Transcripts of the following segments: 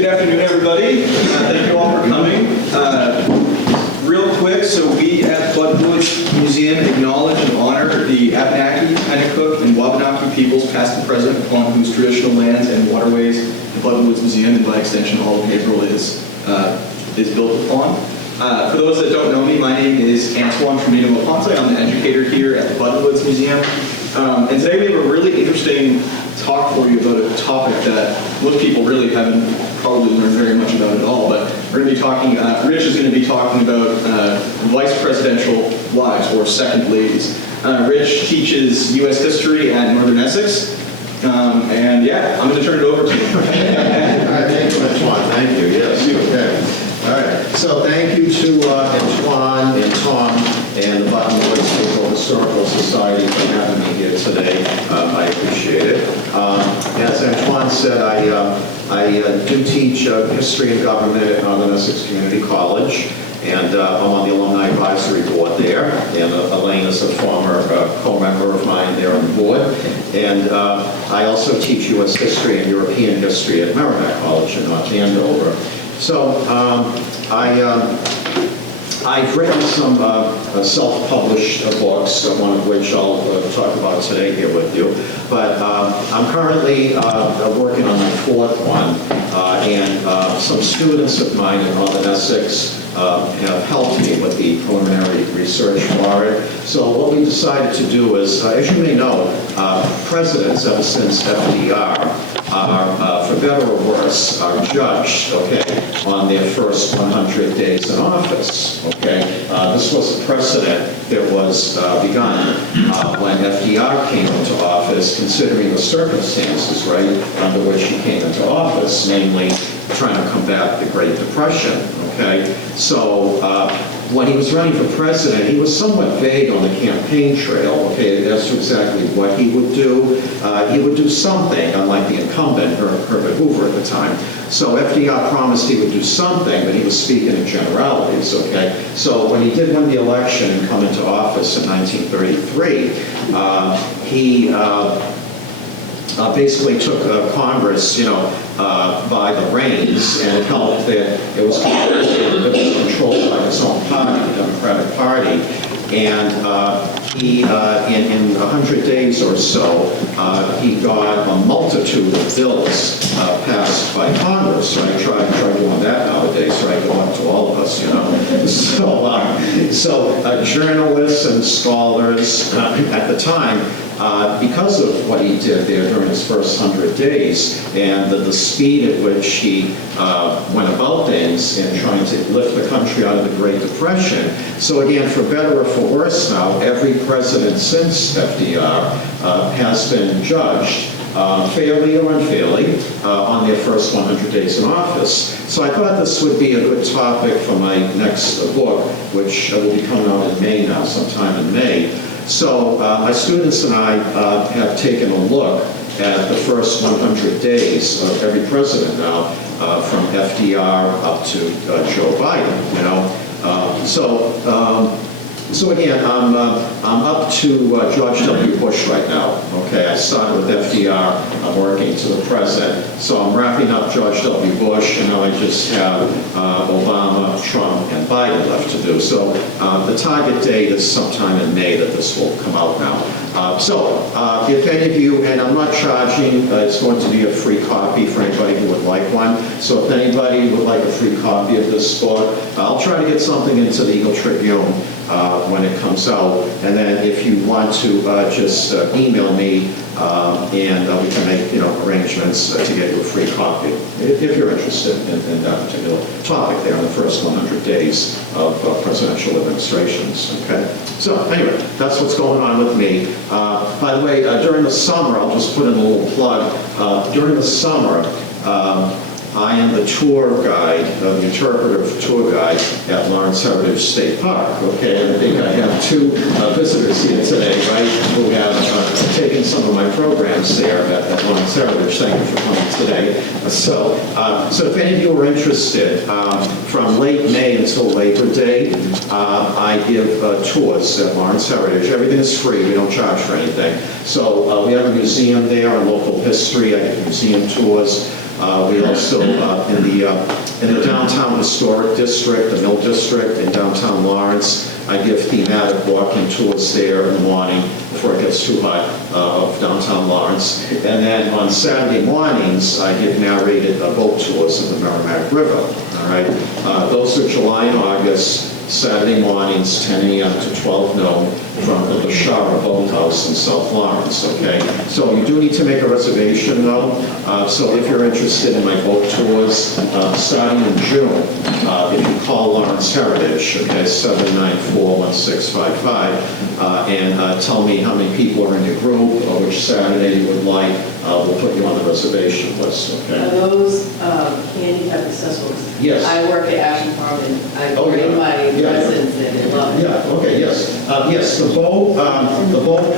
Good afternoon, everybody. Thank you all for coming. Real quick, so we at Buttonwoods Museum acknowledge and honor the Abenaki, Pennacook, and Wabanaki peoples, past and present, upon whose traditional lands and waterways the Buttonwoods Museum, and by extension all of Haverhill, is built upon. For those that don't know me, my name is Antoine Tremino-Aponte. I'm the educator here at the Buttonwoods Museum. And today we have a really interesting talk for you about a topic that most people really haven't probably learned very much about at all. But we're going to be talking, Rich is going to be talking about vice presidential wives, or second ladies. Rich teaches U.S. history at Northern Essex. And yeah, I'm going to turn it over to you. All right, thank you, Antoine. Thank you. Yes. Okay. All right. So thank you to Antoine and Tom and the Buttonwoods Historical Society for having me here today. I appreciate it. As Antoine said, I do teach history and government at Northern Essex Community College. And I'm on the Alumni Advisory Board there, and Elaine is a former co-member of mine there on the board. And I also teach U.S. history and European history at Merrimack College in North Andover. So I've written some self-published books, one of which I'll talk about today here with you. But I'm currently working on my fourth one, and some students of mine in Northern Essex have helped me with the preliminary research for it. So what we decided to do is, as you may know, presidents ever since FDR are, for better or worse, are judged, okay, on their first 100 days in office, okay? This was a precedent that was begun when FDR came into office, considering the circumstances, right, under which he came into office, namely trying to combat the Great Depression, okay? So when he was running for president, he was somewhat vague on the campaign trail, okay, as to exactly what he would do. He would do something, unlike the incumbent, Herbert Hoover at the time. So FDR promised he would do something, but he was speaking in generalities, okay? So when he did win the election and come into office in 1933, he basically took Congress, by the reins, and it helped that it was controlled by his own party, the Democratic Party. And he, in 100 days or so, he got a multitude of bills passed by Congress, right? Try doing that nowadays, right? Good luck to all of us, So journalists and scholars at the time, because of what he did there during his first 100 days and the speed at which he went about things in trying to lift the country out of the Great Depression. So again, for better or for worse now, every president since FDR has been judged fairly or unfairly on their first 100 days in office. So I thought this would be a good topic for my next book, which will be coming out in May now, sometime in May. So my students and I have taken a look at the first 100 days of every president now, from FDR up to Joe Biden, So again, I'm up to George W. Bush right now. Okay, I started with FDR. I'm working to the present. So I'm wrapping up George W. Bush, and now I just have Obama, Trump, and Biden left to do. So the target date is sometime in May that this will come out now. If any of you, and I'm not charging, it's going to be a free copy for anybody who would like one. So if anybody would like a free copy of this book, I'll try to get something into the Eagle Tribune when it comes out. And then if you want to just email me, and we can make arrangements to get you a free copy if you're interested in that particular topic there on the first 100 days of presidential administrations. Okay. So anyway, that's what's going on with me. By the way, during the summer, I'll just put in a little plug. During the summer, I am the tour guide, the interpretive tour guide at Lawrence Heritage State Park, okay? And I think I have two visitors here today, right, who have taken some of my programs there at Lawrence Heritage. Thank you for coming today. So if any of you are interested, from late May until Labor Day, I give tours at Lawrence Heritage. Everything is free. We don't charge for anything. So we have a museum there, a local history. I give museum tours. We also, in the downtown historic district, the Mill District in downtown Lawrence, I give thematic walking tours there in the morning before it gets too hot of downtown Lawrence. And then on Saturday mornings, I give narrated boat tours of the Merrimack River. All right, those are July and August, Saturday mornings, 10 a.m. to 12 noon, from the Bashara Boathouse in South Lawrence, okay? So you do need to make a reservation, though. So if you're interested in my boat tours, starting in June, if you call Lawrence Heritage, okay, 794-1655, and tell me how many people are in your group, or which Saturday you would like, we'll put you on the reservation list, Are okay? those handicap accessible? Yes. I work at Ashland Farm and I Oh, bring yeah. my Yeah. residents in and love it. Yeah, okay, yes. Yes, the boat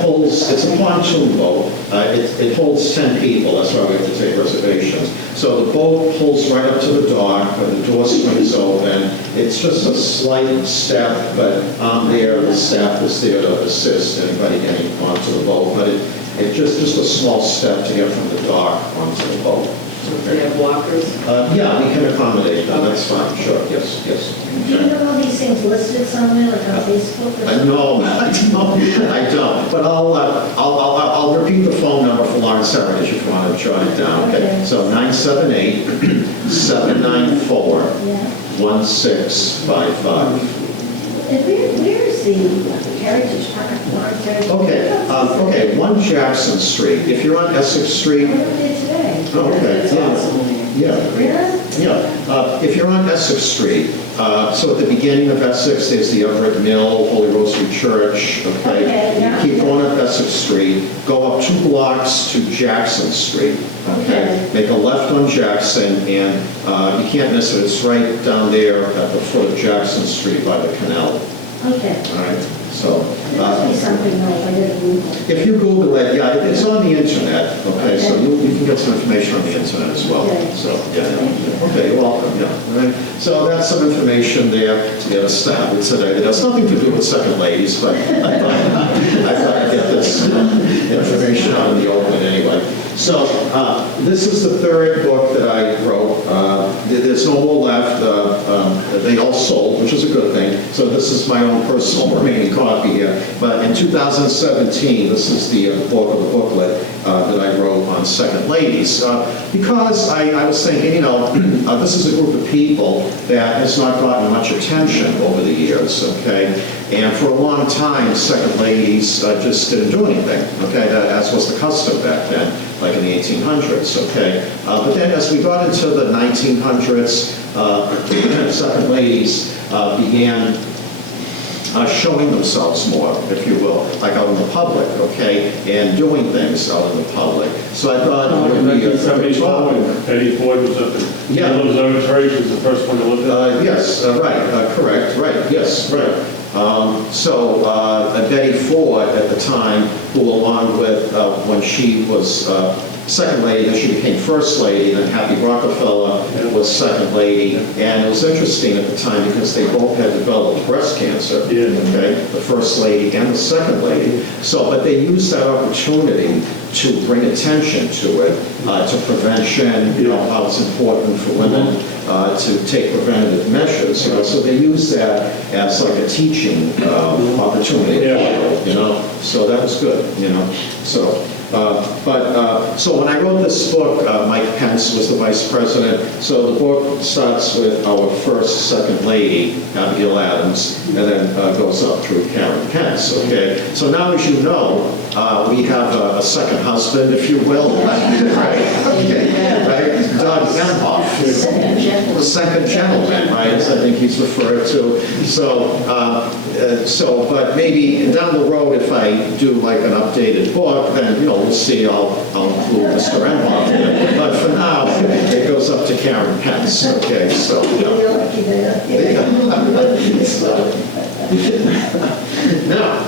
holds, it's a pontoon boat. It holds 10 people, that's why we have to take reservations. So the boat pulls right up to the dock, when the door swings open. It's just a slight step, but I'm there, the staff is there to assist anybody getting onto the boat. But it's just a small step to get from the dock onto the boat. They have walkers. Yeah, we can accommodate them, that's fine, sure, yes. Do you have all these things listed somewhere, like on Facebook or something? No, I don't. But I'll repeat the phone number for Lawrence Heritage if you want to jot it down, okay? Okay. So 978-794-1655. And where is the Heritage Park, Lawrence Heritage? Okay, 1 Jackson Street. If you're on Essex Street, I went there today. okay. It's awesome. Yeah. Really? Yeah, if you're on Essex Street, so at the beginning of Essex, there's the Everett Mill, Holy Rosary Church, okay? Okay, yeah. You keep going up Essex Street, go up 2 blocks to Jackson Street, okay? Okay. Make a left on Jackson, and you can't miss it, it's right down there at the foot of Jackson Street by the canal, Okay. all right? So, There must be something else I didn't Google. if you Google it, yeah, it's on the internet, okay? So you can get some information on the internet as well. Okay. So, yeah. Okay, you're welcome, yeah. All right. So that's some information there to get us started today. It has nothing to do with second ladies, but I thought I'd get this information out in the open anyway. So this is the 3rd book that I wrote. There's no more left. They all sold, which is a good thing. So this is my own personal remaining copy here. But in 2017, this is the booklet that I wrote on second ladies. Because I was thinking, this is a group of people that has not gotten much attention over the years, okay? And for a long time, second ladies just didn't do anything, okay? That was the custom back then, like in the 1800s, okay? But then as we got into the 1900s, second ladies began showing themselves more, if you will, like out in the public, okay, and doing things out in the public. So I thought it would be a good topic. Betty Ford was up in Yeah. Yellow Observatory, she was the first one to look at it. Yes, right, correct, right, yes, right. So Betty Ford at the time, who along with, when she was second lady, then she became first lady, then Happy Rockefeller was second lady, and it was interesting at the time because they both had developed breast cancer, Yeah. okay, the first lady and the second lady. So, but they used that opportunity to bring attention to it, to prevention, how it's important for women to take preventative measures, so they use that as like a teaching opportunity, so that was good, so. So when I wrote this book, Mike Pence was the vice president. So the book starts with our first second lady, Abigail Adams, and then goes up through Karen Pence, okay? So now, as you know, we have a second husband, if you will, right? Okay, right? Doug Emhoff, the second gentleman, right, as I think he's referred to. So, but maybe down the road, if I do like an updated book, then, we'll see, I'll include Mr. Emhoff in it. But for now, it goes up to Karen Pence, okay, so. You're lucky there. Now,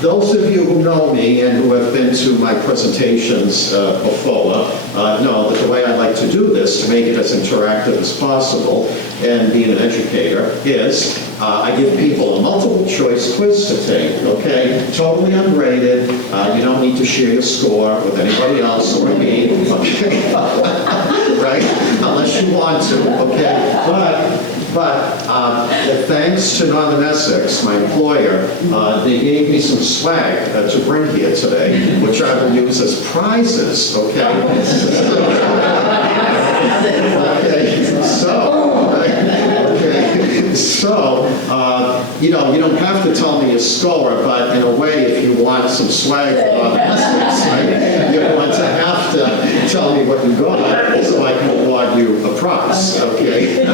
those of you who know me and who have been to my presentations before know that the way I like to do this, to make it as interactive as possible and being an educator, is I give people a multiple choice quiz to take, okay? Totally ungraded. You don't need to share your score with anybody else or me, okay? Right? Unless you want to, okay? But thanks to Northern Essex, my employer, they gave me some swag to bring here today, which I will use as prizes, okay? So, you don't have to tell me your score, but in a way, if you want some swag from Northern Essex, right, you're going to have to tell me what you got so I can award you a prize, okay?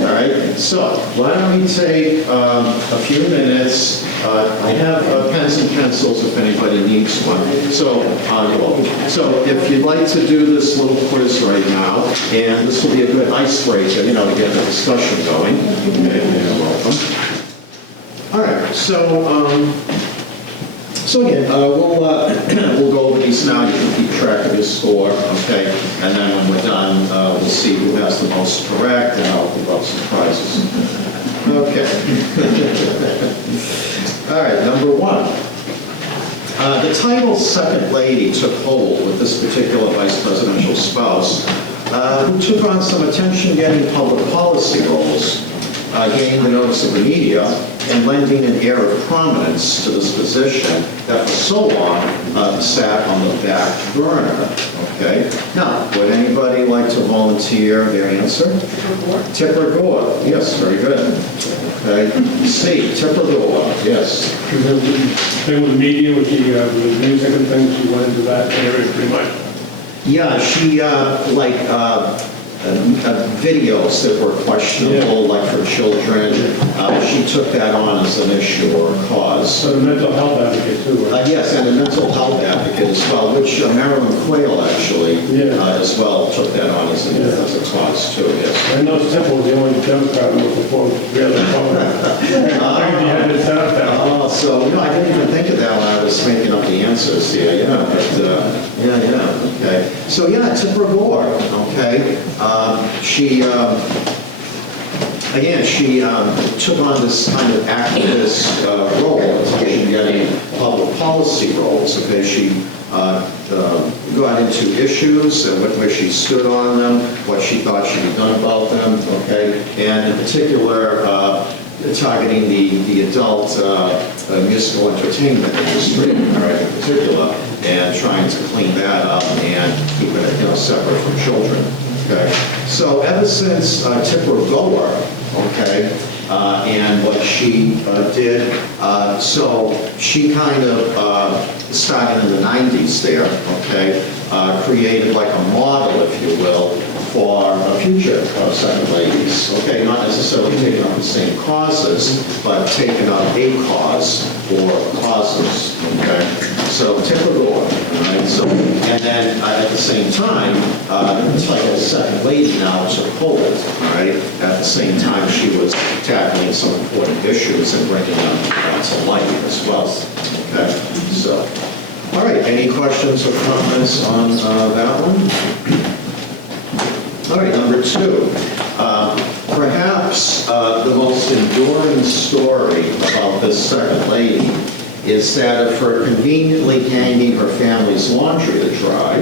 All right, so why don't we take a few minutes. I have pens and pencils if anybody needs one. So, you're welcome. So if you'd like to do this little quiz right now, and this will be a good icebreaker, to get the discussion going. Okay, you're welcome. All right, so again, we'll go over these now. You can keep track of your score, okay? And then when we're done, we'll see who has the most correct, and I'll give out some prizes. Okay. All right, number one. The title Second Lady took hold with this particular vice presidential spouse, who took on some attention-getting public policy roles, gaining the notice of the media, and lending an air of prominence to this position that for so long sat on the back burner. Okay. Now, would anybody like to volunteer their answer? Tipper Gore. Yes, very good. Okay. C. Tipper Gore. Yes. Thing with the media, with the music and things, she went into that area pretty much. Yeah, she videos that were questionable, like for children. She took that on as an issue or a cause. So the mental health advocate too, right? Yes, and a mental health advocate as well, which Marilyn Quayle actually as well took that on as a cause too, yes. I know Temple was the only Democrat who performed really well. I had it set up that. So, I didn't even think of that when I was making up the answers here, okay. So, Tipper Gore, okay. She took on this kind of activist role until she got in public policy roles, okay. She got into issues and where she stood on them, what she thought should be done about them, okay. And in particular, targeting the adult musical entertainment industry, all right, in particular, and trying to clean that up and keep it, separate from children. Okay. So ever since Tipper Gore, okay, and what she did, so she kind of started in the 90s there, okay, created like a model, if you will, for future second ladies, okay, not necessarily taking up the same causes, but taking up a cause or causes, okay. So Tipper Gore, right? So, and then at the same time, the title Second Lady now took hold, all right? At the same time, she was tackling some important issues and bringing them to light as well, okay? So, all right, any questions or comments on that one? All right, number two. Perhaps the most enduring story about this second lady is that of her conveniently hanging her family's laundry to dry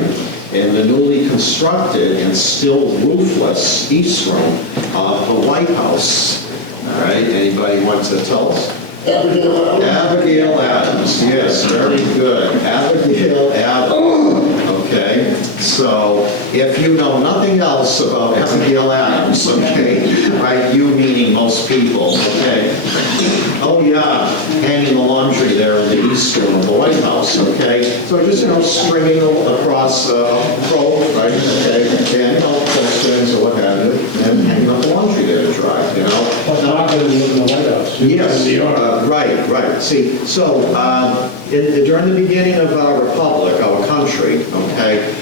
in the newly constructed and still roofless East Room of the White House. All right, anybody want to tell us? Abigail Adams, yes, very good. Abigail Adams, okay? So, if you know nothing else about Abigail Adams, okay, right, you meaning most people, okay? Oh yeah, hanging the laundry there in the East Room of the White House, okay? So just, stringing across a rope, right, okay, and clothespins or what have you, and hanging up the laundry there to dry, But not going to live in the White House. Yes, right. See, so during the beginning of our republic, our country, okay,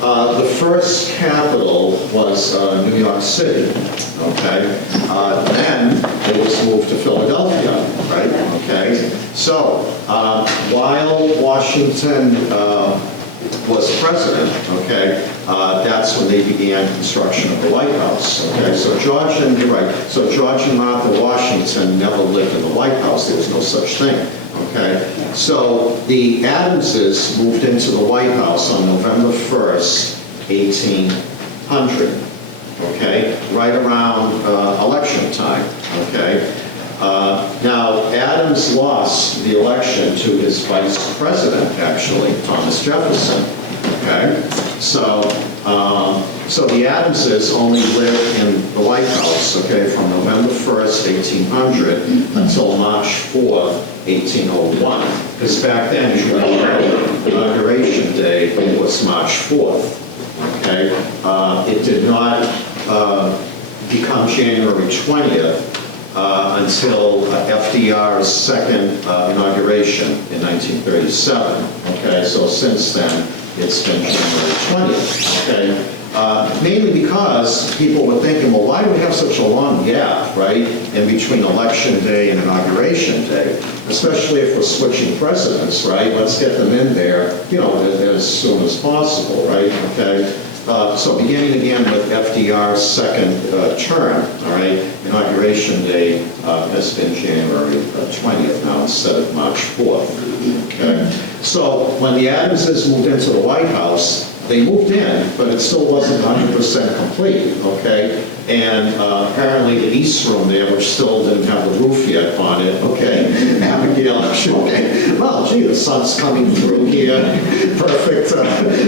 the first capital was New York City, okay? Then it was moved to Philadelphia, right? Okay. So while Washington was president, okay, that's when they began construction of the White House, okay? So George and, you're right, so George and Martha Washington never lived in the White House. There was no such thing, okay? So the Adamses moved into the White House on November 1st, 1800, okay? Right around election time, okay? Now, Adams lost the election to his vice president, actually, Thomas Jefferson, okay? So the Adamses only lived in the White House, okay, from November 1st, 1800 until March 4th, 1801. Because back then, as you know, Inauguration Day was March 4th, okay? It did not become January 20th until FDR's second inauguration in 1937, okay? So since then, it's been January 20th, okay? Mainly because people were thinking, well, why do we have such a long gap, right, in between Election Day and Inauguration Day? Especially if we're switching presidents, right? Let's get them in there, you know, as soon as possible, right, okay? So beginning again with FDR's second term, all right, Inauguration Day has been January 20th now instead of March 4th, okay? So when the Adamses moved into the White House, they moved in, but it still wasn't 100% complete, okay? And apparently the East Room there, which still didn't have the roof yet on it, okay? Abigail, okay, well, gee, the sun's coming through here. Perfect,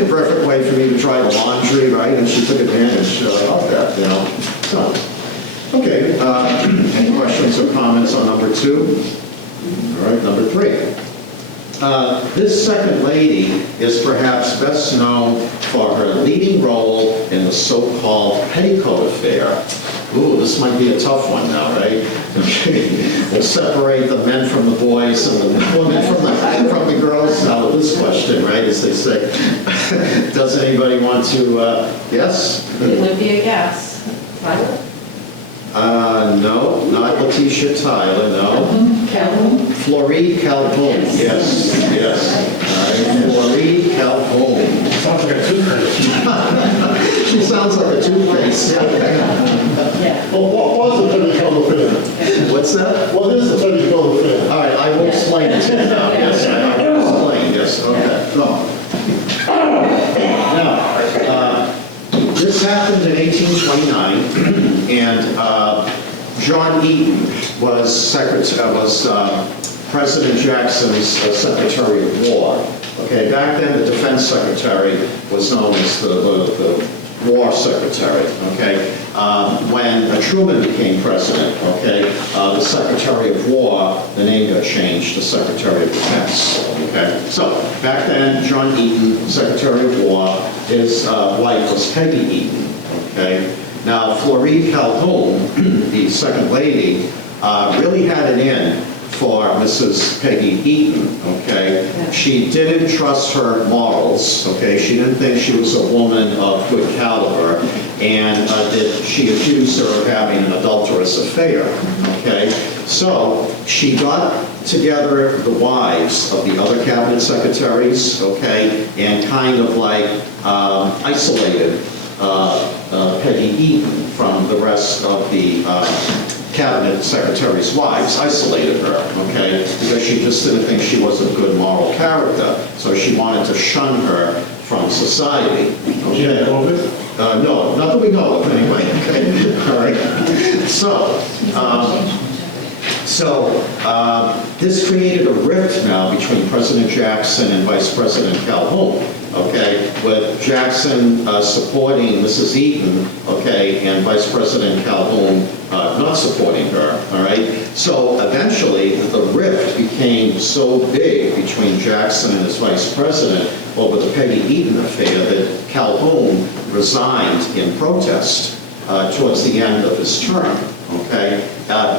perfect way for me to dry the laundry, right? And she took advantage of that, you know? So, okay, any questions or comments on number 2? All right, number 3. This second lady is perhaps best known for her leading role in the so-called petticoat affair. Ooh, this might be a tough one now, right? We'll separate the men from the boys and the women from the girls now with this question, right, as they say. Does anybody want to guess? It would be a guess. Tyler? No, not Letitia Tyler, no. Calhoun? Floride Calhoun, yes, yes. All right, Floride Calhoun. Sounds like a toothpaste. She sounds like a toothpaste. Yeah. Well, what was the petticoat affair? What's that? What is the petticoat affair? All right, I will explain it to you now. Yes, I will explain, yes, okay. Now, this happened in 1829, and John Eaton was President Jackson's Secretary of War. Okay, back then the Defense Secretary was known as the War Secretary. Okay, when Truman became president, okay, the Secretary of War, the name got changed to Secretary of Defense. Okay, so back then John Eaton, Secretary of War, his wife was Peggy Eaton. Okay. Now, Floride Calhoun, the second lady, really had it in for Mrs. Peggy Eaton, okay? She didn't trust her morals, okay? She didn't think she was a woman of good caliber, and she accused her of having an adulterous affair, okay? So she got together the wives of the other cabinet secretaries, okay, and kind of like isolated Peggy Eaton from the rest of the cabinet secretary's wives, isolated her, okay, because she just didn't think she was a good moral character, so she wanted to shun her from society. Okay? She had COVID? No, not that we know of anyway, okay, all right. This created a rift now between President Jackson and Vice President Calhoun, okay, with Jackson supporting Mrs. Eaton, okay, and Vice President Calhoun not supporting her, all right? So eventually, the rift became so big between Jackson and his vice president over the Peggy Eaton affair that Calhoun resigned in protest towards the end of his term, okay,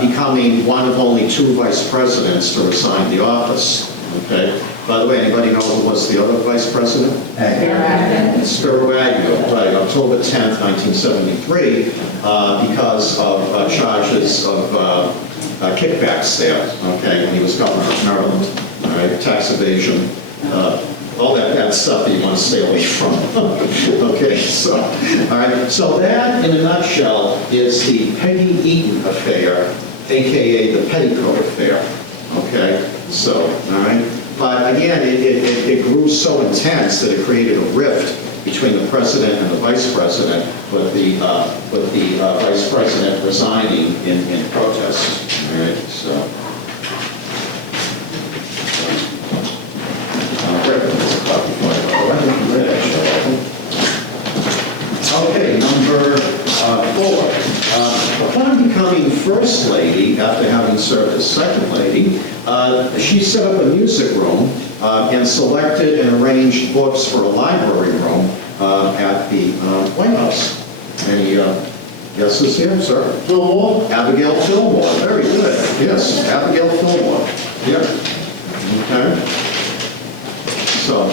becoming one of only 2 vice presidents to resign the office, okay? By the way, anybody know who was the other vice president? Spiro Agnew, right, October 10th, 1973, because of charges of kickbacks there, okay, when he was governor of Maryland, all right, tax evasion, all that bad stuff that you want to stay away from. Okay, so, all right, so that in a nutshell is the Peggy Eaton affair, AKA the Petticoat affair. Okay, so, all right, but again, it grew so intense that it created a rift between the president and the vice president, with the vice president resigning in protest. All right, so. Okay, number 4. Upon becoming First Lady, after having served as Second Lady, she set up a music room and selected and arranged books for a library room at the White House. Any guesses here, sir? Fillmore? Abigail Fillmore, very good. Yes, Abigail Fillmore. Yep. Okay. So,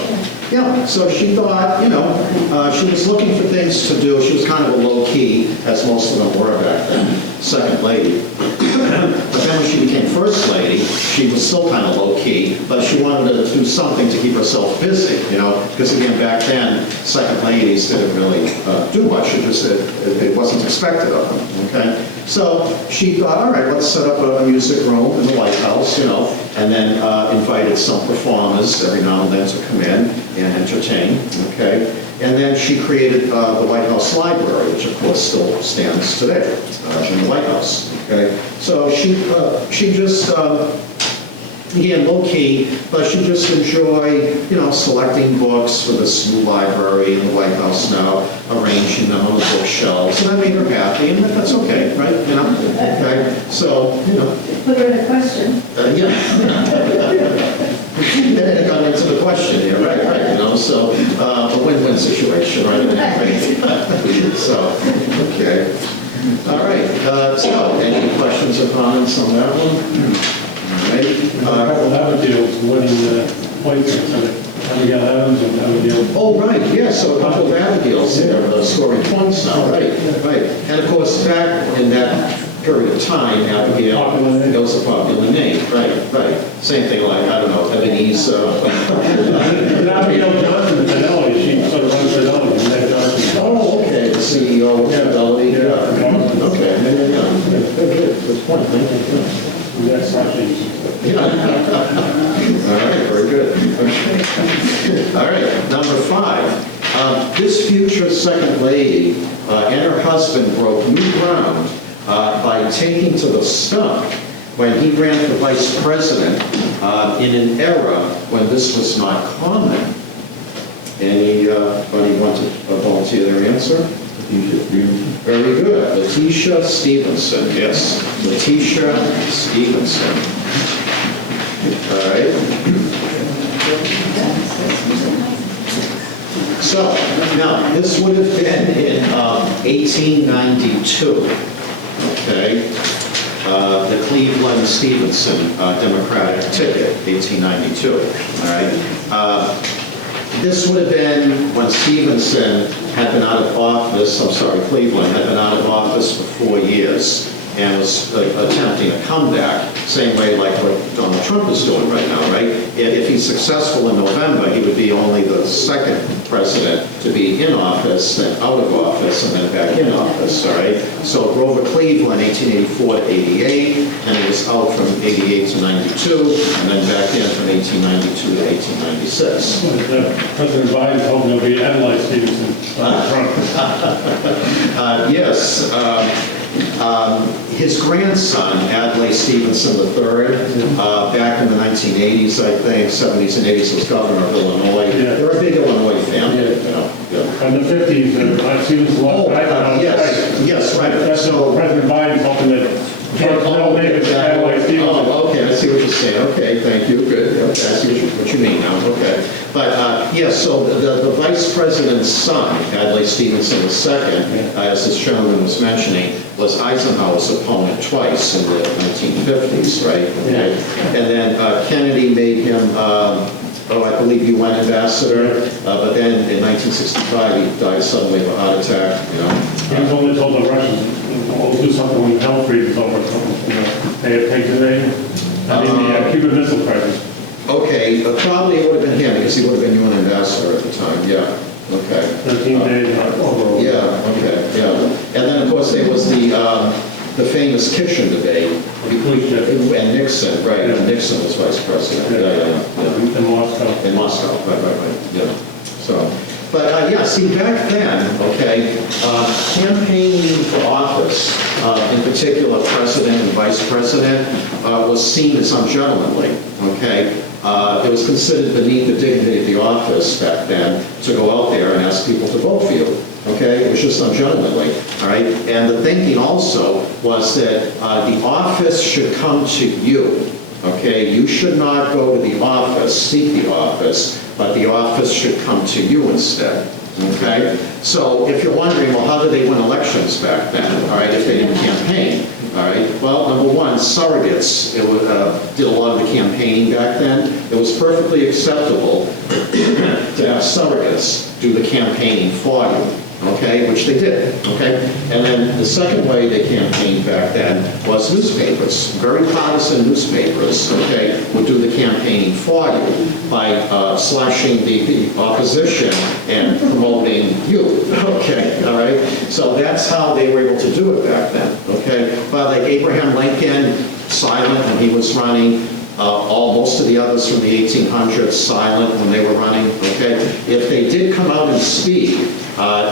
yeah, so she thought, you know, she was looking for things to do. She was kind of a low-key, as most of them were back then, Second Lady. But then when she became First Lady, she was still kind of low-key, but she wanted to do something to keep herself busy, you know, because again, back then, Second Ladies didn't really do much. It wasn't expected of them, okay? So she thought, all right, let's set up a music room in the White House, you know, and then invited some performers every now and then to come in and entertain, okay? And then she created the White House Library, which of course still stands today in the White House, okay? So she just, again, low-key, but she just enjoyed, you know, selecting books for this new library in the White House now, arranging them on the bookshelves, and that made her happy, and that's okay, right, you know? Okay, so, you know. Put her in a question. Yeah. Then it got into the question here, right, you know, so a win-win situation, right? So, okay. All right, so any questions or comments on that one? All right. Couple Abigail's winning appointments, Abigail Adams and Abigail. Oh, right, yeah, so a couple of Abigails there, scoring points now, right. And of course, back in that period of time, Abigail was a popular name, right. Same thing like, I don't know, Ebenezer. And Abigail Johnson, Fidelity, she sort of runs Fidelity, and that Johnson. Oh, okay, the CEO of Fidelity. Yeah. Okay, yeah. Good point, thank you. That's actually. Yeah. All right, very good. Okay. All right, number 5. This future Second Lady and her husband broke new ground by taking to the stump when he ran for vice president in an era when this was not common. Anybody want to volunteer their answer? Very good. Letitia Stevenson, yes. Letitia Stevenson. All right. So, now, this would have been in 1892, okay? The Cleveland-Stevenson Democratic ticket, 1892, all right? This would have been when Stevenson had been out of office, Cleveland had been out of office for 4 years and was attempting a comeback, same way like what Donald Trump is doing right now, right? If he's successful in November, he would be only the second president to be in office, then out of office, and then back in office, all right? So Grover Cleveland, 1884 to 88, and he was out from 88 to 92, and then back in from 1892 to 1896. President Biden's hoping it'll be Adlai Stevenson. Yes. His grandson, Adlai Stevenson III, back in the 1980s, I think, 70s and 80s, was governor of Illinois. Yeah. They're a big Illinois family. Yeah. You know. Yeah. In the 50s, Stevenson lost back. Yes, right. That's so President Biden's hoping that George Middle name is Adlai Stevenson. Oh, okay, I see what you're saying. Okay, thank you, good. Okay, I see what you mean now, okay. But, yes, so the vice president's son, Adlai Stevenson II, as this gentleman was mentioning, was Eisenhower's opponent twice in the 1950s, right? Okay. And then Kennedy made him, I believe UN ambassador, but then in 1965 he died suddenly of a heart attack, you know. He was only told the Russians, we'll do something when the health freeze is over, pay attention today. I mean, the Cuban Missile Crisis. Okay, probably it would have been him, because he would have been UN ambassador at the time, yeah, okay. 13 days overall. Yeah, okay, yeah. And then, of course, there was the famous kitchen debate, Police chief and Nixon, right, and Nixon was vice president, yeah. in Moscow. In Moscow, right, yeah. So, but, yeah, see, back then, okay, campaigning for office, in particular, president and vice president, was seen as ungentlemanly, okay? It was considered beneath the dignity of the office back then to go out there and ask people to vote for you, okay? It was just ungentlemanly, all right? And the thinking also was that the office should come to you, okay? You should not go to the office, seek the office, but the office should come to you instead, okay? So if you're wondering, well, how did they win elections back then, all right, if they didn't campaign? All right, well, number one, surrogates did a lot of the campaigning back then. It was perfectly acceptable to have surrogates do the campaigning for you, okay, which they did, okay? And then the second way they campaigned back then was newspapers. Very partisan newspapers, okay, would do the campaigning for you by slashing the opposition and promoting you, okay, all right? So that's how they were able to do it back then, okay? But like Abraham Lincoln, silent when he was running, most of the others from the 1800s, silent when they were running, okay? If they did come out and speak,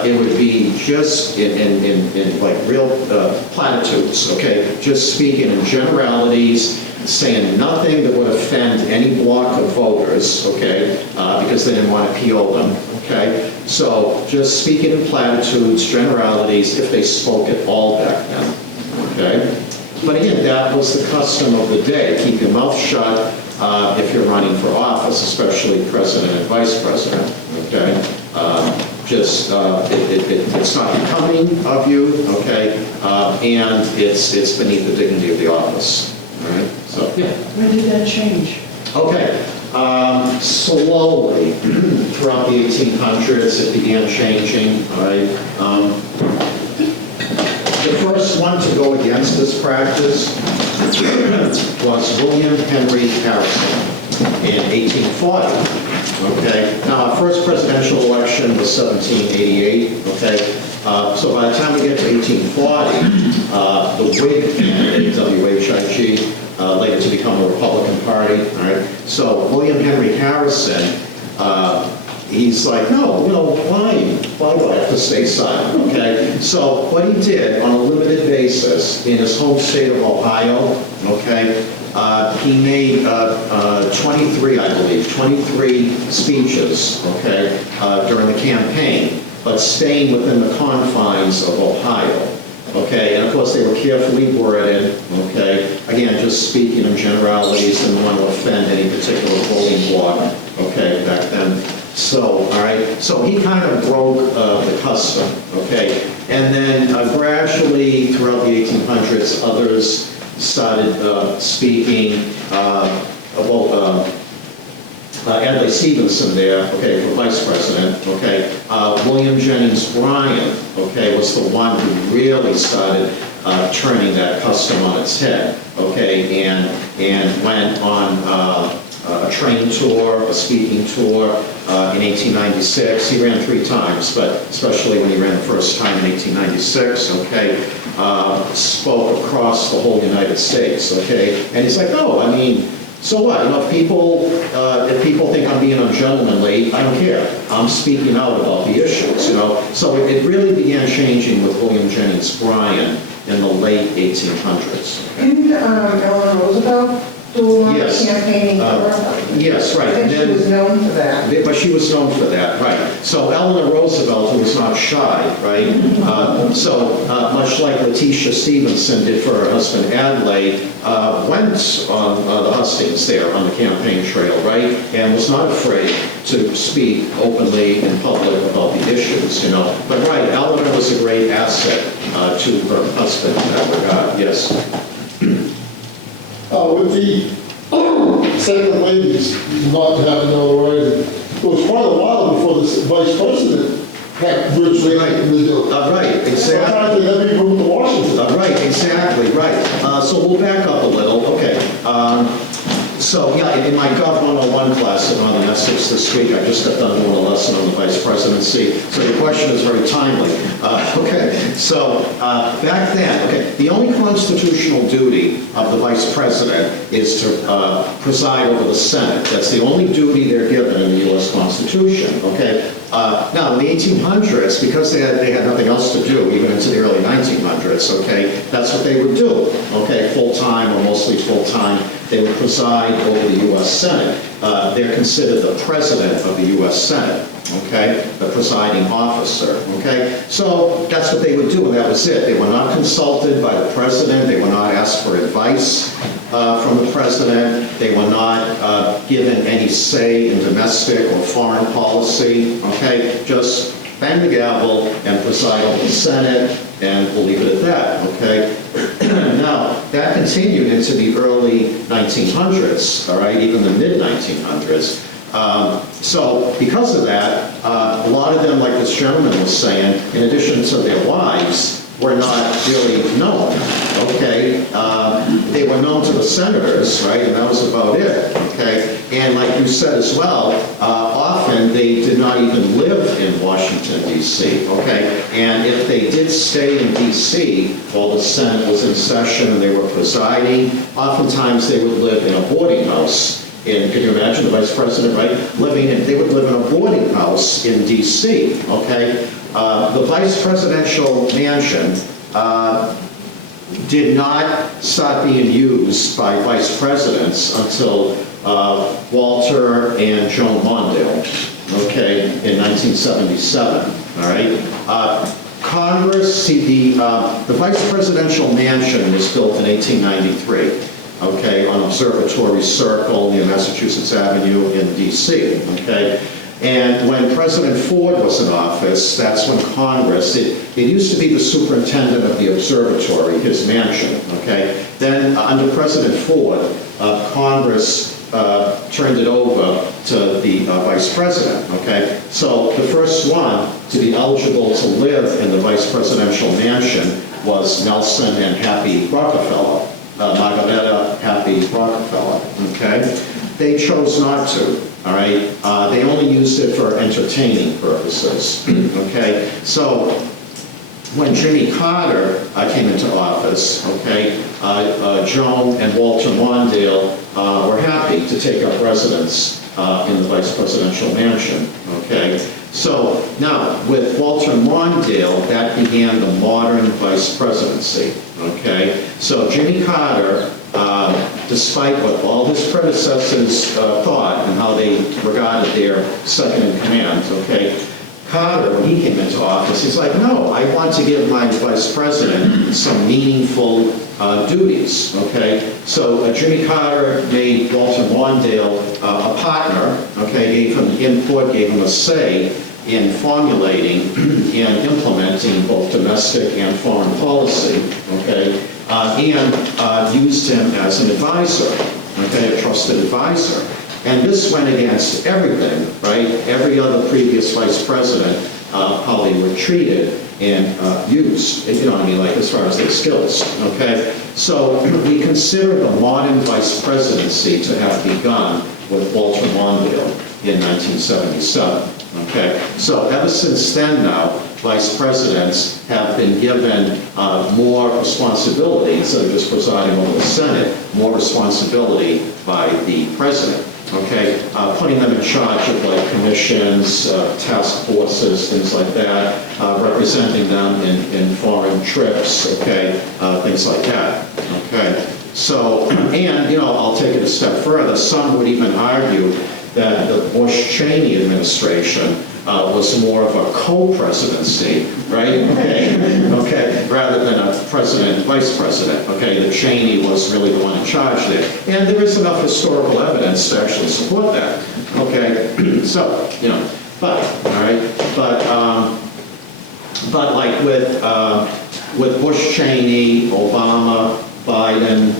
it would be just in like real platitudes, okay? Just speaking in generalities, saying nothing that would offend any block of voters, okay? Because they didn't want to appeal them, okay? So just speaking in platitudes, generalities, if they spoke at all back then, okay? But again, that was the custom of the day. Keep your mouth shut if you're running for office, especially president and vice president, okay? It's not becoming of you, okay? And it's beneath the dignity of the office, all right? So, yeah. When did that change? Okay, slowly, throughout the 1800s, it began changing, all right? The first one to go against this practice was William Henry Harrison in 1840. Okay, now our first presidential election was 1788. Okay, so by the time we get to 1840, the Whig candidate, WHIG, later to become the Republican Party. All right, so William Henry Harrison. He's like, no, why do I have to stay silent, okay? So what he did on a limited basis in his home state of Ohio, okay, he made 23, I believe, 23 speeches, okay, during the campaign, but staying within the confines of Ohio. Okay, and of course they were carefully worded, okay, again, just speaking in generalities, didn't want to offend any particular voting bloc, okay, back then. So, all right, so he kind of broke the custom, okay, and then gradually throughout the 1800s, others started speaking, Adlai Stevenson there, okay, for vice president, okay. William Jennings Bryan, okay, was the one who really started turning that custom on its head, okay, and went on a training tour, a speaking tour in 1896. He ran 3 times, but especially when he ran the first time in 1896, okay, spoke across the whole United States, okay, and he's like, oh, I mean, so what? If people think I'm being ungentlemanly, I don't care. I'm speaking out about the issues, So it really began changing with William Jennings Bryan in the late 1800s. Didn't Eleanor Roosevelt do a lot of Yes. campaigning for her? Yes, right. I think she was known for that. But she was known for that, right. So Eleanor Roosevelt, who was not shy, right? Much like Letitia Stevenson did for her husband Adlai, went on the hustings there on the campaign trail, right? And was not afraid to speak openly in public about the issues, But right, Eleanor was a great asset to her husband in that regard, yes. With the second ladies not having notoriety, it was quite a while before the vice president had virtually anything to do. Right, exactly. Sometimes they had people move to Washington. Right, exactly, right. So we'll back up a little, okay. So, yeah, in my Gov 101 class in Northern Essex this week, I just got done doing a lesson on the vice presidency, so your question is very timely. Okay, so back then, okay, the only constitutional duty of the vice president is to preside over the Senate. That's the only duty they're given in the U.S. Constitution, okay? Now, in the 1800s, because they had nothing else to do, even into the early 1900s, okay, that's what they would do, okay, full-time or mostly full-time. They would preside over the U.S. Senate. They're considered the president of the U.S. Senate, okay, the presiding officer, okay? So that's what they would do, and that was it. They were not consulted by the president. They were not asked for advice from the president. They were not given any say in domestic or foreign policy, okay? Just bang the gavel and preside over the Senate, and we'll leave it at that, okay? Now, that continued into the early 1900s, all right, even the mid-1900s. So because of that, a lot of them, like this gentleman was saying, in addition to their wives, were not really known, okay? They were known to the senators, right, and that was about it, okay? And like you said as well, often they did not even live in Washington, D.C., okay? And if they did stay in D.C. while the Senate was in session and they were presiding, oftentimes they would live in a boarding house. And can you imagine the vice president, right, they would live in a boarding house in D.C., okay? The vice presidential mansion did not start being used by vice presidents until Walter and Joan Mondale, okay, in 1977, all right? Congress, see, the vice presidential mansion was built in 1893. Okay, on Observatory Circle near Massachusetts Avenue in D.C., okay? And when President Ford was in office, that's when Congress, it used to be the superintendent of the observatory, his mansion, okay? Then under President Ford, Congress turned it over to the vice president, okay? So the first one to be eligible to live in the vice presidential mansion was Nelson and Happy Rockefeller. Margaretta Happy Rockefeller, okay? They chose not to, all right? They only used it for entertaining purposes, okay? So when Jimmy Carter came into office, okay, Joan and Walter Mondale were happy to take up residence in the vice presidential mansion, okay? So now, with Walter Mondale, that began the modern vice presidency, okay? So Jimmy Carter, despite what all his predecessors thought and how they regarded their second in command, okay? Carter, when he came into office, he's like, no, I want to give my vice president some meaningful duties, okay? So Jimmy Carter made Walter Mondale a partner, okay? Gave him input, gave him a say in formulating and implementing both domestic and foreign policy, okay? And used him as an advisor, okay, a trusted advisor. And this went against everything, right? Every other previous vice president, how they were treated and used, you know what I mean, like as far as their skills, okay? So we consider the modern vice presidency to have begun with Walter Mondale in 1977, okay? So ever since then now, vice presidents have been given more responsibility, instead of just presiding over the Senate, more responsibility by the president. Okay, putting them in charge of like commissions, task forces, things like that, representing them in foreign trips, okay, things like that, okay. So, and, you know, I'll take it a step further. Some would even argue that the Bush-Cheney administration was more of a co-presidency, right? Okay, okay, rather than a president, vice president. Okay, the Cheney was really the one in charge there, and there is enough historical evidence to actually support that. Okay, so you know, but all right, but like with Bush, Cheney, Obama, Biden,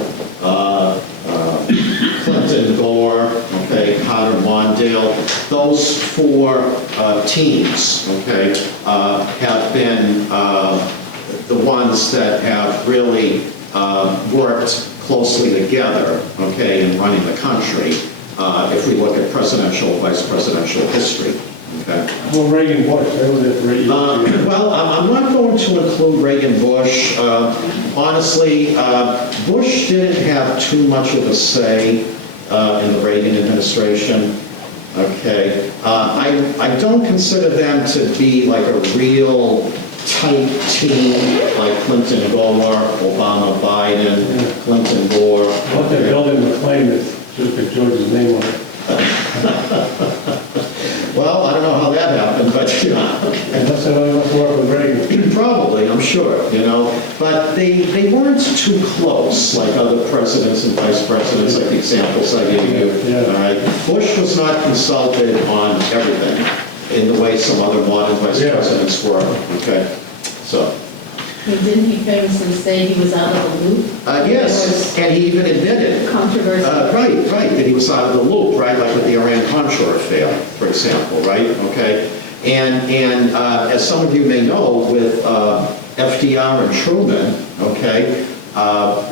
Clinton, Gore, okay, Carter, Mondale, those four teams, okay, have been the ones that have really worked closely together, okay, in running the country, if we look at presidential, vice presidential history, okay? Well, Reagan Bush, they were there for 8 years. Well, I'm not going to include Reagan Bush. Honestly, Bush didn't have too much of a say in the Reagan administration. Okay, I don't consider them to be like a real tight team like Clinton Gore, Obama Biden, Clinton Gore. What they're building McLean is just got George's name on it. Well, I don't know how that happened, but you know. And that's how I must work with Reagan. Probably, I'm sure, you know, but they weren't too close like other presidents and vice presidents, like the examples I gave you. Yeah. All right, Bush was not consulted on everything in the way some other modern vice Yeah. presidents were. Okay, so Didn't he famously say he was out of the loop? yes, and he even admitted. Controversy. Right, that he was out of the loop, right, like with the Iran-Contra affair, for example, right, okay? And as some of you may know, with FDR and Truman, okay,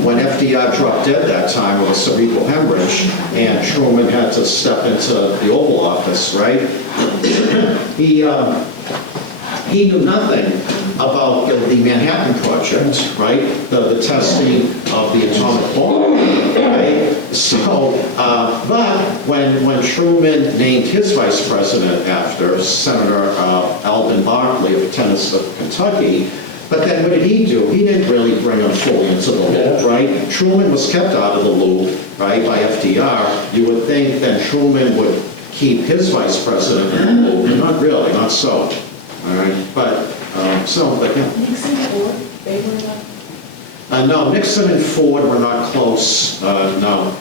when FDR dropped dead that time with a cerebral hemorrhage, and Truman had to step into the Oval Office, right, he knew nothing about the Manhattan Project, right? The testing of the atomic bomb, right? So, but when Truman named his vice president after Senator Alvin Barkley of Tennessee, of Kentucky, but then what did he do? He didn't really bring him fully into the loop, right? Truman was kept out of the loop, right, by FDR. You would think that Truman would keep his vice president in the loop, not really, not so. All right, but yeah. Nixon or they were not? No, Nixon and Ford were not close, no. No.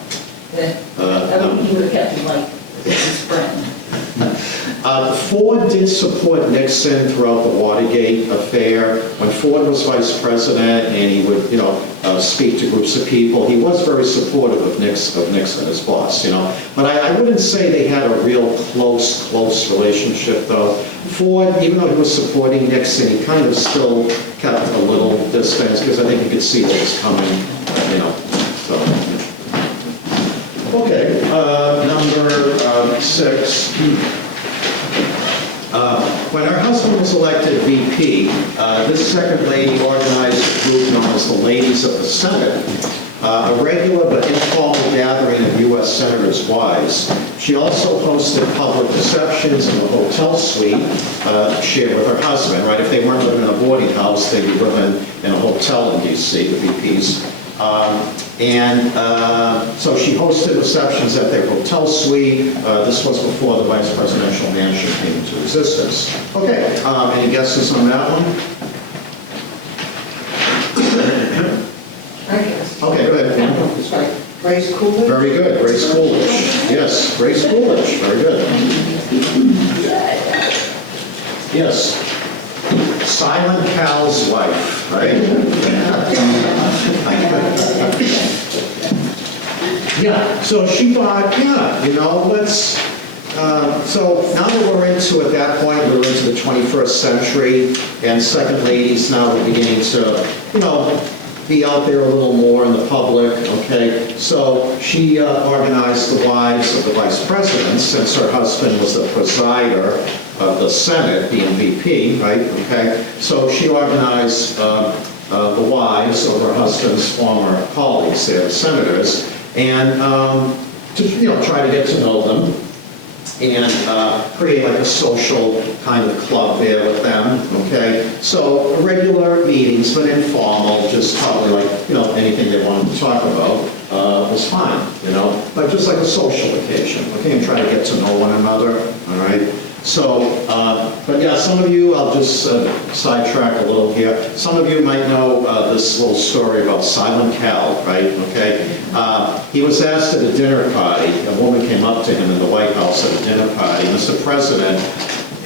He would have kept him like his friend. Ford did support Nixon throughout the Watergate affair. When Ford was vice president and he would, you know, speak to groups of people, he was very supportive of Nixon as boss, you know. But I wouldn't say they had a real close relationship, though. Ford, even though he was supporting Nixon, he kind of still kept a little distance because I think he could see what was coming, you know. So. Okay, number 6. When her husband was elected VP, this second lady organized a group known as the Ladies of the Senate, a regular but informal gathering of U.S. senators' wives. She also hosted public receptions in the hotel suite shared with her husband, right? If they weren't living in a boarding house, they'd be living in a hotel in D.C., the VPs. So she hosted receptions at their hotel suite. This was before the vice presidential mansion came into existence. Okay, any guesses on that one? I guess. Okay, go ahead. It's like Grace Coolidge. Very good, Grace Coolidge. Yes, Grace Coolidge, very good. Yes. Silent Cal's wife, right? Yeah, so she thought, yeah, you know, let's, so now that we're into, at that point, we're into the 21st century, and second ladies now are beginning to, you know, be out there a little more in the public, okay? So she organized the wives of the vice presidents, since her husband was the presider of the Senate, being VP, right, okay? So she organized the wives of her husband's former colleagues, they're senators, and to, you know, try to get to know them and create like a social kind of club there with them, okay? So regular meetings, but informal, just probably like, you know, anything they wanted to talk about was fine, you know? But just like a social occasion, okay, and try to get to know one another, all right? So, but yeah, some of you, I'll just sidetrack a little here. Some of you might know this little story about Silent Cal, right? Okay. He was asked at a dinner party. A woman came up to him in the White House at a dinner party. Mr. President,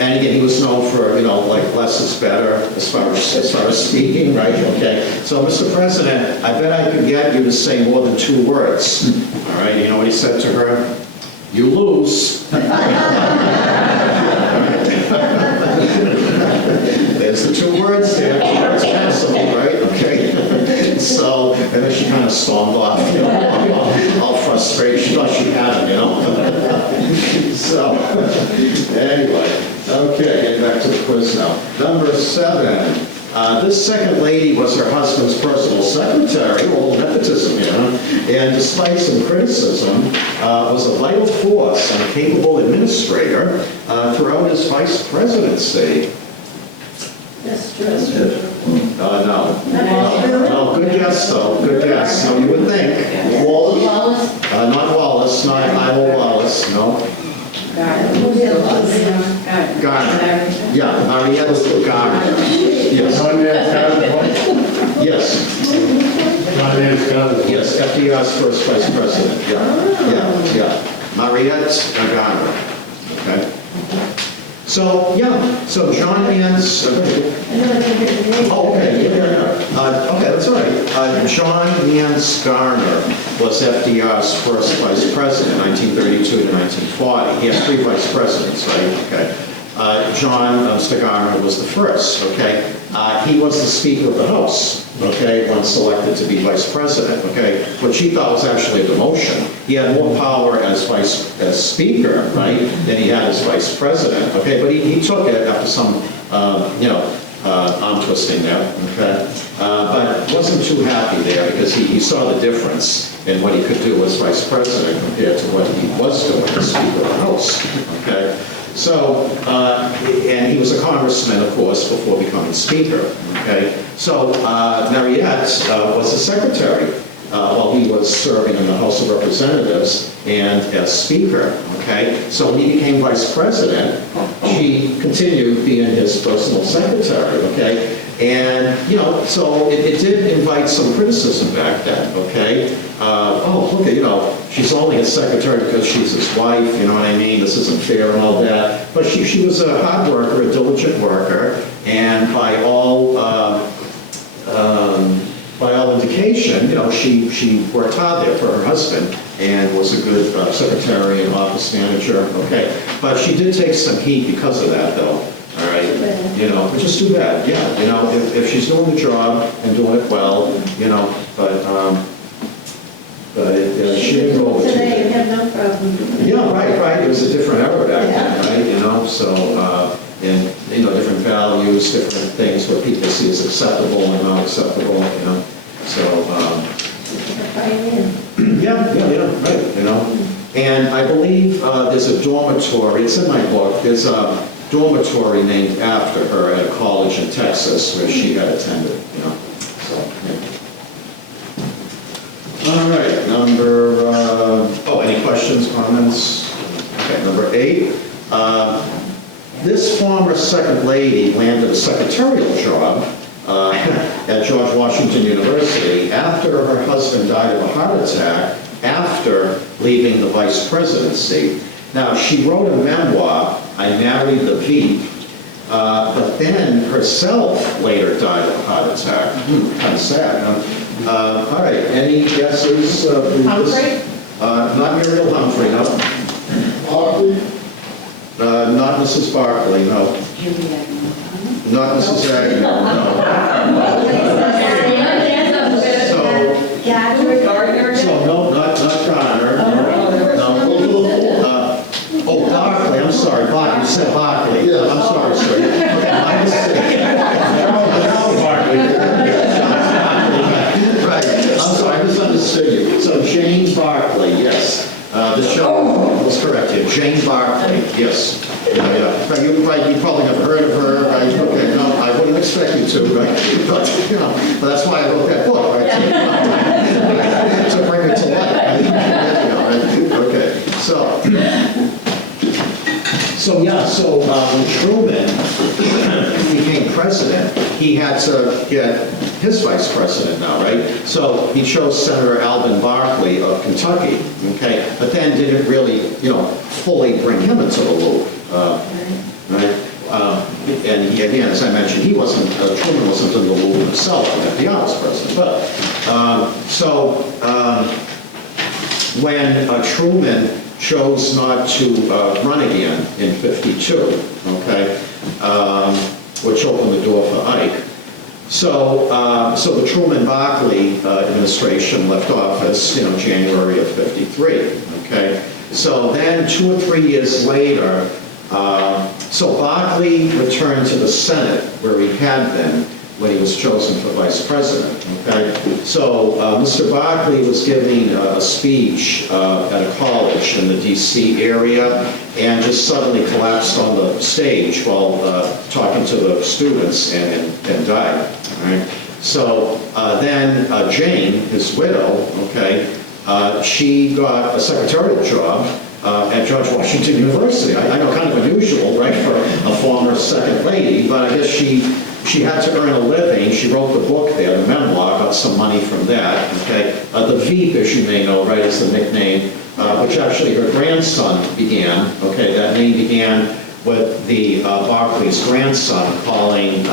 and again, he was known for, you know, like less is better as far as speaking, right? Okay. So, Mr. President, I bet I could get you to say more than 2 words. All right. You know what he said to her? You lose. There's the 2 words there. It's pencil, right? Okay. So, and then she kind of stormed off, you know, all frustrated. She thought she had him, you know? So, anyway, okay, getting back to the quiz now. Number 7. This second lady was her husband's personal secretary, a little nepotism, you know, and despite some criticism, was a vital force and a capable administrator throughout his vice presidency. That's true. No, good guess though, good guess. So you would think. Wallace? Wallace? Not Wallace, not Iowa Wallace, no. Garner. Yeah, Marietta Garner. Yes, John Nance, yes, John Nance, yes, FDR's first vice president, yeah. Mariette Garner, okay. So, yeah, so John Nance, oh, okay, okay, that's all right. John Nance Garner was FDR's first vice president, 1932 to 1940. He had 3 vice presidents, right? Okay. John Mr. Garner was the first, okay? He was the Speaker of the House, okay, when selected to be Vice President, okay? Which he thought was actually a demotion. He had more power as Speaker, right, than he had as Vice President, okay? But he took it after some, arm twisting there, okay? But wasn't too happy there because he saw the difference in what he could do as Vice President compared to what he was doing as Speaker of the House, okay? So, and he was a congressman, of course, before becoming speaker, okay? So, Mariette was the secretary while he was serving in the House of Representatives and as speaker, okay? So when he became vice president, she continued being his personal secretary, okay? And, you know, so it did invite some criticism back then, okay? Oh, look, you know, she's only his secretary because she's his wife, you know what I mean? This isn't fair and all that. But she was a hard worker, a diligent worker, and by all indication, you know, she worked hard there for her husband and was a good secretary and office manager, okay? But she did take some heat because of that, though. All right, you know, which is too bad, yeah, you know, if she's doing the job and doing it well, you know, but she didn't go over too Today, you bad. have no problem. Yeah, right, it was a different era back then, right, you know, so, and, you know, different values, different things, what people see as acceptable and not acceptable, you know, so, yeah, right, you know, and I believe there's a dormitory, it's in my book, there's a dormitory named after her at a college in Texas where she had attended, you know, so, yeah. All right, any questions, comments? Okay, number 8. This former second lady landed a secretarial job at George Washington University after her husband died of a heart attack after leaving the vice presidency. Now, she wrote a memoir, I Married the Veep, but then herself later died of a heart attack. Kind of sad, huh? All right, any guesses? Humphrey? Not Muriel Humphrey, no. Barkley? Not Mrs. Barkley, no. Not Mrs. Agnew, no. Gardner? So, no, not Garner, no. Oh, Barkley, I'm sorry, Barkley, you said Barkley. Yes. I'm sorry, sir. Okay, my mistake. Right, I'm sorry, I misunderstood you. So Jane Barkley, yes. The show was correct here. Jane Barkley, yes. Yeah. Right, you probably have heard of her, right? Okay, no, I wouldn't expect you to, right? But, you know, but that's why I wrote that book, right? To bring it to light. Right? You know, right? Okay, so when Truman became president, he had to get his vice president now, right? So he chose Senator Alvin Barkley of Kentucky, okay? But then didn't really, you know, fully bring him into the loop, right? And he, again, as I mentioned, Truman wasn't in the loop himself when FDR was president. But, when Truman chose not to run again in '52, okay, which opened the door for Ike. So the Truman-Barkley administration left office, January of '53, okay? So then 2 or 3 years later, so Barkley returned to the Senate where he had been when he was chosen for vice president, okay? So Mr. Barkley was giving a speech at a college in the DC area and just suddenly collapsed on the stage while talking to the students and died, all right? So then Jane, his widow, okay, she got a secretarial job at George Washington University. I know, kind of unusual, right, for a former second lady, but I guess she had to earn a living. She wrote the book there, the memoir, got some money from that, okay? The Veep, as you may know, right, is the nickname, which actually her grandson began, okay? That name began with the Barclay's grandson calling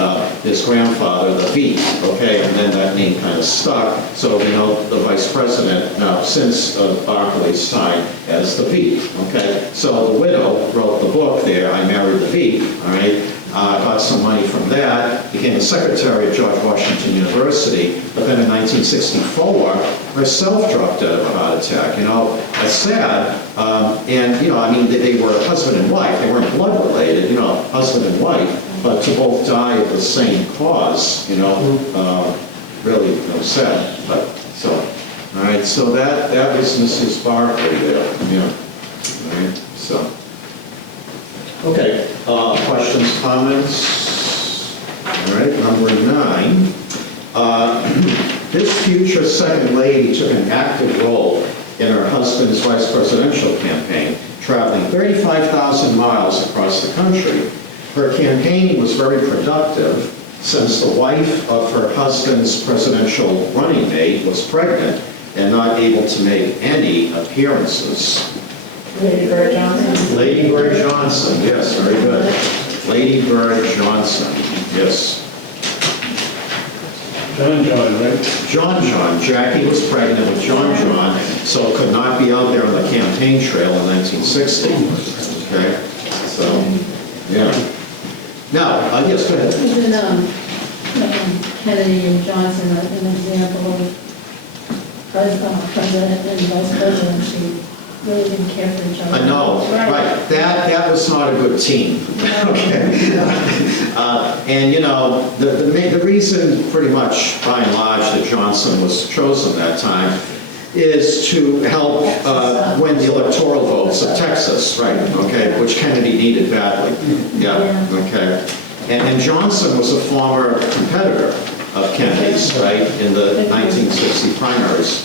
his grandfather the Veep, okay? And then that name kind of stuck, so we know the vice president now since Barclay's time as the Veep, okay? So the widow wrote the book there, I Married the Veep, all right? Got some money from that, became a secretary at George Washington University, but then in 1964, herself dropped dead of a heart attack. It's sad, and, I mean, they were husband and wife, they weren't blood related, husband and wife, but to both die of the same cause, really, sad, but, so, all right, so that was Mrs. Barkley there, all right, so. Okay, questions, comments? All right, number 9. This future second lady took an active role in her husband's vice presidential campaign, traveling 35,000 miles across the country. Her campaign was very productive since the wife of her husband's presidential running mate was pregnant and not able to make any appearances. Lady Bird Johnson. Lady Bird Johnson, yes, very good. Lady Bird Johnson, yes. John, right? John. Jackie was pregnant with John, so could not be out there on the campaign trail in 1960. Okay, so, yeah. Now, yes, go ahead. Isn't Kennedy and Johnson an example of president and vice president? Really didn't care for each other. I know, right. That was not a good team. Okay. And the reason, pretty much by and large, that Johnson was chosen that time is to help win the electoral votes of Texas, right? Okay, which Kennedy needed badly. Yeah. Okay. And Johnson was a former competitor of Kennedy's, right, in the 1960 primaries.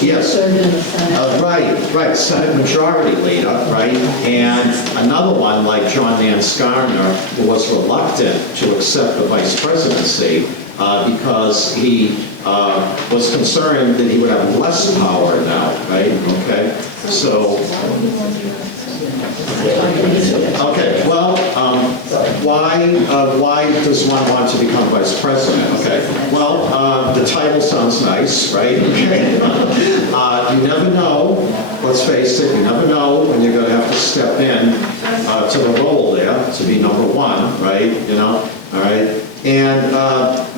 Yes. Served in the Senate. Right, Senate Majority Leader, right? And another one, like John Nance Garner, who was reluctant to accept the vice presidency because he was concerned that he would have less power now, right? Okay, so... Okay, well, why does one want to become vice president? Okay, well, the title sounds nice, right? Okay. You never know, let's face it, you never know when you're going to have to step in to the role there to be number one, right? All right? And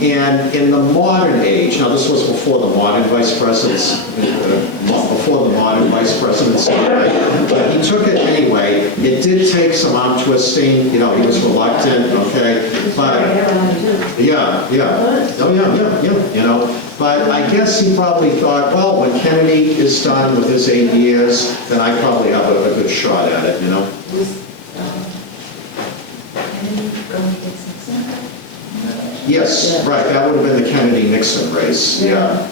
in the modern age, now this was before the modern vice presidents, right? But he took it anyway. It did take some arm twisting, he was reluctant, okay? But, but I guess he probably thought, well, when Kennedy is done with his 8 years, then I probably have a good shot at it, Yes, right, that would have been the Kennedy-Nixon race, yeah,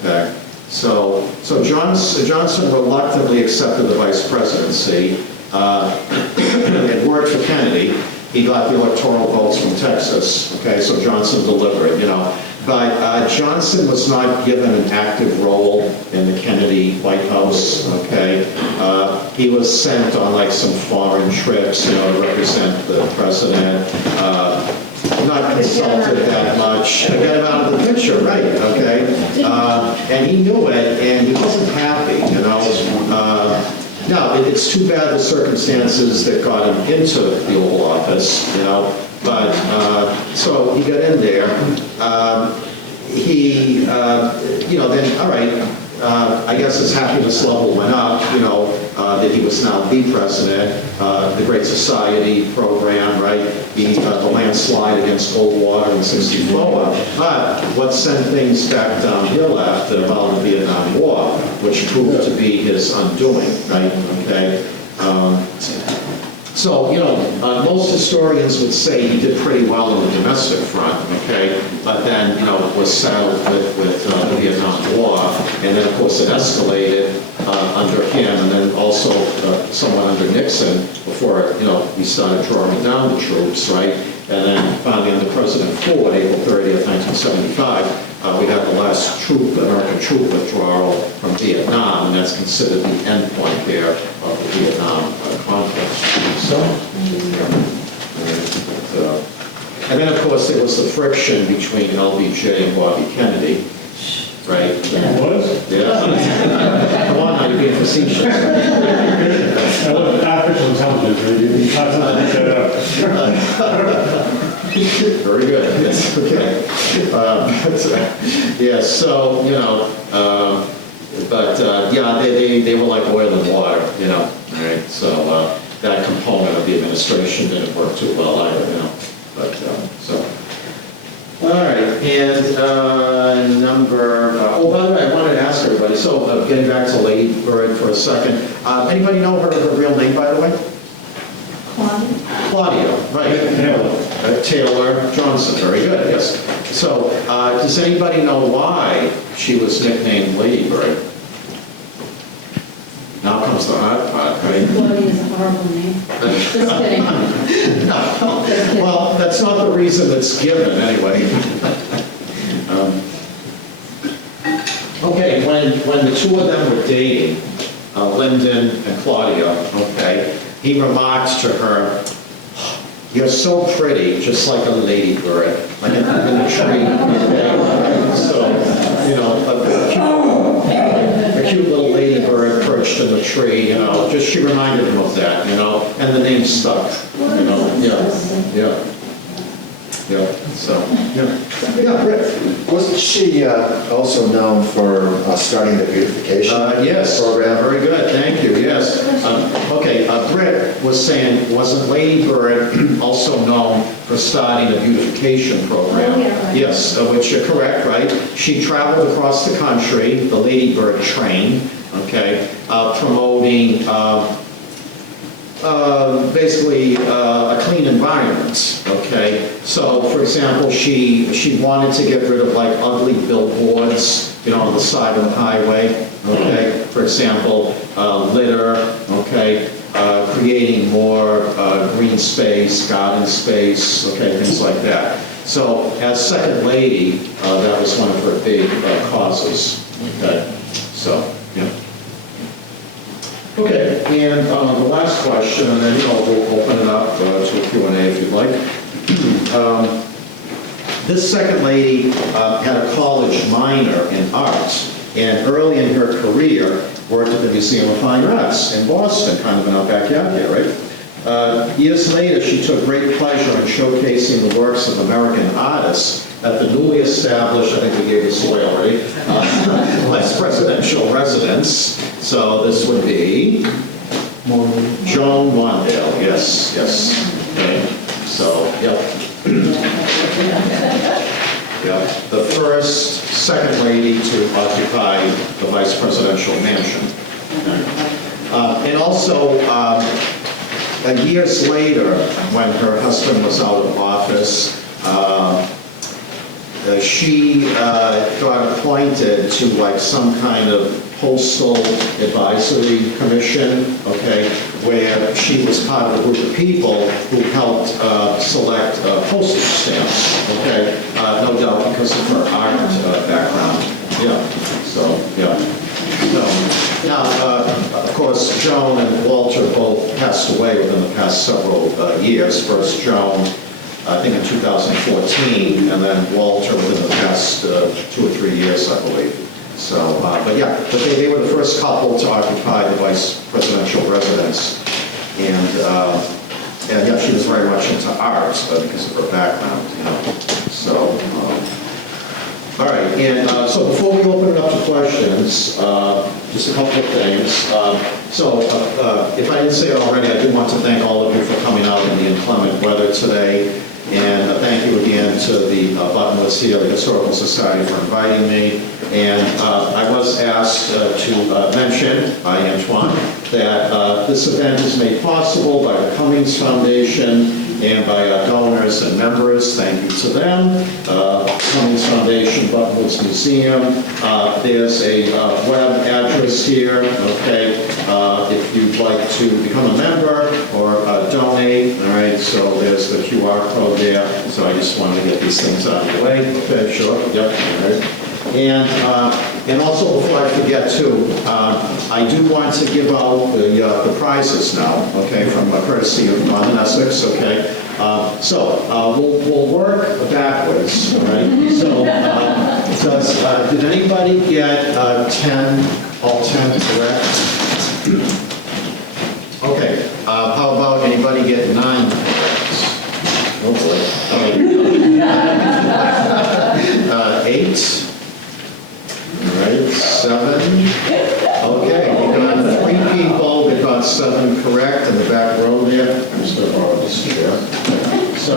okay. So Johnson reluctantly accepted the vice presidency. It worked for Kennedy. He got the electoral votes from Texas, okay, so Johnson delivered, But Johnson was not given an active role in the Kennedy White House, okay? He was sent on like some foreign trips, to represent the president. Not consulted that much. Get him out of the picture, right, okay? And he knew it, and he wasn't happy, No, it's too bad the circumstances that got him into the Oval Office, But, so he got in there. Then, all right, I guess his happiness level went up, that he was now the president, the Great Society program, right? The landslide against Goldwater in '64. But what sent things back downhill after about the Vietnam War, which proved to be his undoing, right? Okay. So, most historians would say he did pretty well on the domestic front, okay? But then, was saddled with the Vietnam War, and then, of course, it escalated under him, and then also somewhat under Nixon before, we started drawing down the troops, right? And then finally under President Ford, April 30th, 1975, we had the last American troop withdrawal from Vietnam, and that's considered the end point there of the Vietnam conflict. So, and then of course there was the friction between LBJ and Bobby Kennedy, right? It was? Yeah. Come on now, you're being facetious. That wasn't artificial intelligence, right? You thought something set up. Very good, yes, okay. Yeah, so, they were like oil and water, all right? So that component of the administration didn't work too well either, but, all right, and by the way, I wanted to ask everybody, so getting back to Lady Bird for a second, anybody know her real name, by the way? Claudia, right. Taylor Johnson, very good, yes. So, does anybody know why she was nicknamed Lady Bird? Now comes the hard part, right? Claudia is a horrible name. Just kidding. Well, that's not the reason that's given, anyway. Okay, when the two of them were dating, Lyndon and Claudia, okay, he remarked to her, "You're so pretty, just like a ladybird, like in a tree." Okay? So, a cute little ladybird perched in the tree, just she reminded him of that, and the name stuck, yeah, so, yeah, Britt. Wasn't she also known for starting the beautification Yes, program? very good, thank you, yes. Okay, Britt was saying, wasn't Lady Bird also known for starting a beautification program? Oh, yeah, right. Yes, which you're correct, right? She traveled across the country, the Lady Bird train, okay, promoting basically a clean environment, okay? So, for example, she wanted to get rid of like ugly billboards, on the side of the highway, okay? For example, litter, okay? Creating more green space, garden space, okay, things like that. So, as second lady, that was one of her big causes, okay? So, yeah. Okay, and the last question, and then we'll open it up to a Q&A if you'd like. This second lady had a college minor in art, and early in her career worked at the Museum of Fine Arts in Boston, kind of in our backyard here, right? Years later, she took great pleasure in showcasing the works of American artists at the newly established, I think we gave this away already, Vice Presidential Residence. So this would be Joan Mondale, yes. Okay. So, yep. Yep. The first second lady to occupy the Vice Presidential Mansion. Okay. And also, years later, when her husband was out of office, she got appointed to like some kind of postal advisory commission, okay, where she was part of a group of people who helped select postage stamps, okay, no doubt because of her art background. Yeah, so, yeah. So, now, of course, Joan and Walter both passed away within the past several years. First, Joan, I think in 2014, and then Walter within the past 2 or 3 years, I believe. So, but they were the first couple to occupy the vice presidential residence. And and yeah, she was very much into art because of her background, you know. So, all right, and so before we open it up to questions, just a couple of things. So if I didn't say it already, I do want to thank all of you for coming out in the inclement weather today. And thank you again to the Buttonwoods here, the Historical Society, for inviting me. And I was asked to mention by Antoine that this event is made possible by the Cummings Foundation and by donors and members. Thank you to them. Cummings Foundation, Buttonwoods Museum. There's a web address here, okay, if you'd like to become a member or donate, all right, so there's the QR code there, so I just wanted to get these things out of the way. Okay, sure, yep, all right. And also, before I forget too, I do want to give out the prizes now, okay, from courtesy of Northern Essex, okay. We'll work backwards, all right? So, did anybody get 10, all 10 correct? Okay, how about anybody get 9 correct? Hopefully. 8? All right, 7. Okay, we got 3 people that got 7 correct in the back row there. I'm just going to borrow this chair. So,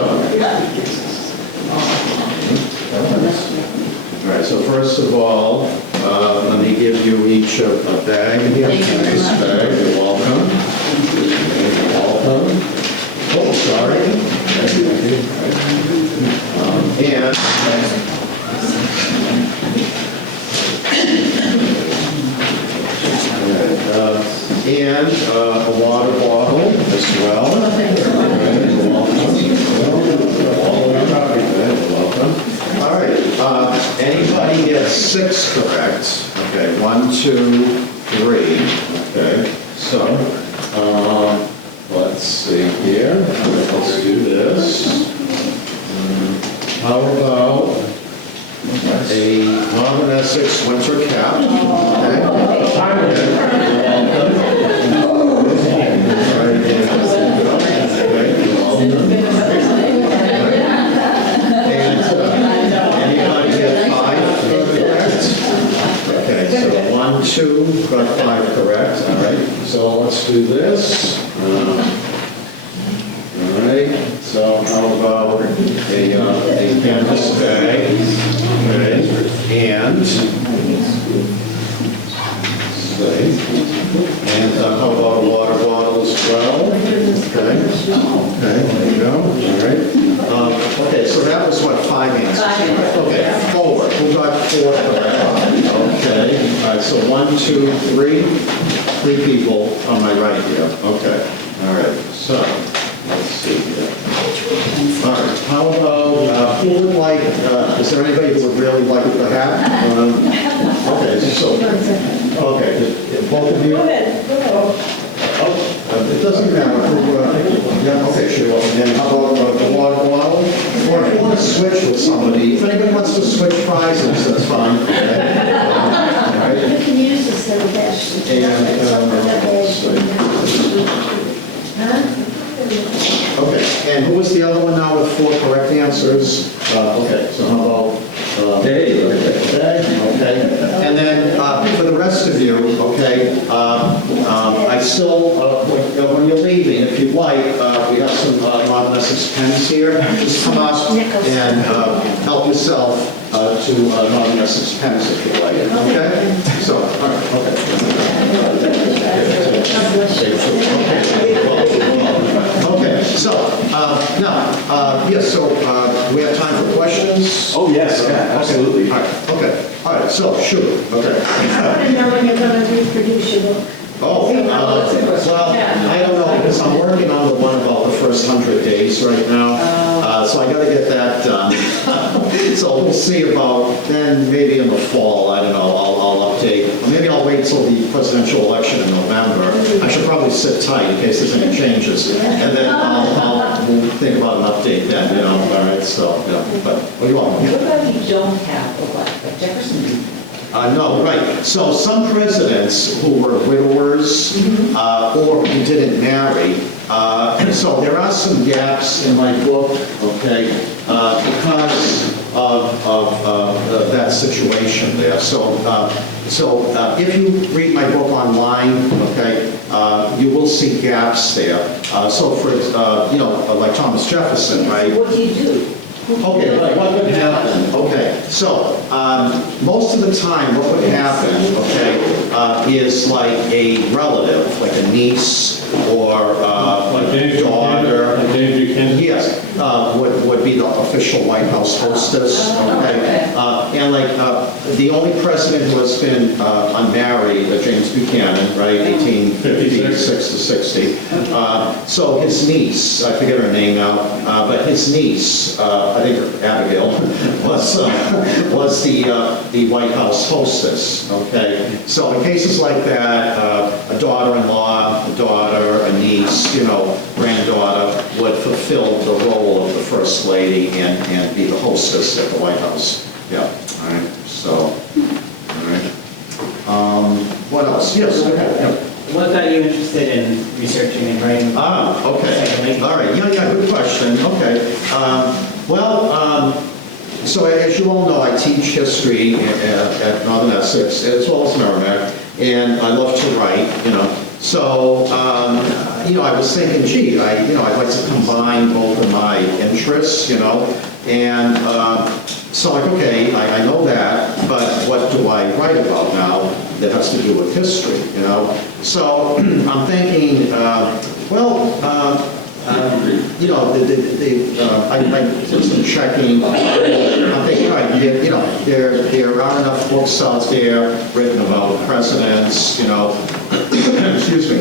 all right, so first of all, let me give you each a bag here. Nice bag, you're welcome. You're welcome. Oh, sorry. And a water bottle as well. You're welcome. All right, anybody gets 6 correct? Okay, 1, 2, 3. Okay, so let's see here. Let's do this. How about a Northern Essex winter cap? Okay. Anybody get 5 correct? Okay, so 1, 2, got 5 correct. All right, so let's do this. All right, so how about a canvas bag? Okay, and how about a water bottle as well? Okay, there you go. All right. Okay, so that was what, 5 answers? Okay, forward. Who got 4 correct? Okay. All right, so 1, 2, 3. 3 people on my right here. Okay. All right. So let's see here. All right. How about who would like? Is there anybody who would really like the hat? Okay. So. Okay. Both of you. Go ahead, go ahead. It doesn't matter who, yeah, okay, sure. And then how about the water bottle? Or if you want to switch with somebody, if anybody wants to switch prizes, that's fine. Okay. All right. You can use this in the best. Okay, and who was the other one now with 4 correct answers? Okay, so how about Dave? Okay. And then for the rest of you, okay, I still, when you're leaving, if you'd like, we have some Modern Essex pens here. Just come up and help yourself to Modern Essex pens if you like. Okay? So, all right, okay, so now, yes, so we have time for questions? Oh, yes, yeah, absolutely. All right, so, shoot, okay. I want to know when you're going to reproduce your book. Oh, well, I don't know, because I'm working on the one about the first 100 days right now, so I gotta get that done. So we'll see about, then maybe in the fall, I don't know, I'll update. Or maybe I'll wait till the presidential election in November. I should probably sit tight in case there's any changes. And then we'll think about an update then, you know, all right, so, yeah. But what do you want? What about if you don't have a wife, like Jefferson did? No, right. So some presidents who were widowers or who didn't marry, So there are some gaps in my book, okay, because of that situation there. So if you read my book online, okay, you will see gaps there. So for, like Thomas Jefferson, right? What do you do? Okay, right, what would happen? Okay, so most of the time, what would happen, okay, is like a relative, like a niece or like a daughter. Like James Buchanan? Yes, would be the official White House hostess, okay? And like, the only president who has been unmarried, James Buchanan, right, 1856 to 60. So his niece, I forget her name now, but his niece, I think Abigail, was the White House hostess, okay? So in cases like that, a daughter-in-law, a daughter, a niece, granddaughter would fulfill the role of the First Lady and be the hostess at the White House. Yeah, all right, so, all right. What else? Yes, go ahead. Yeah. What got you interested in researching and writing? Okay. All right. Yeah, good question. Okay. So as you all know, I teach history at Northern Essex as well as Merrimack, and I love to write, So, I was thinking, gee, I'd like to combine both of my interests, and so like, okay, I know that, but what do I write about now that has to do with history, So I'm thinking, I did some checking. I'm thinking, right, there are enough books out there written about presidents, excuse me,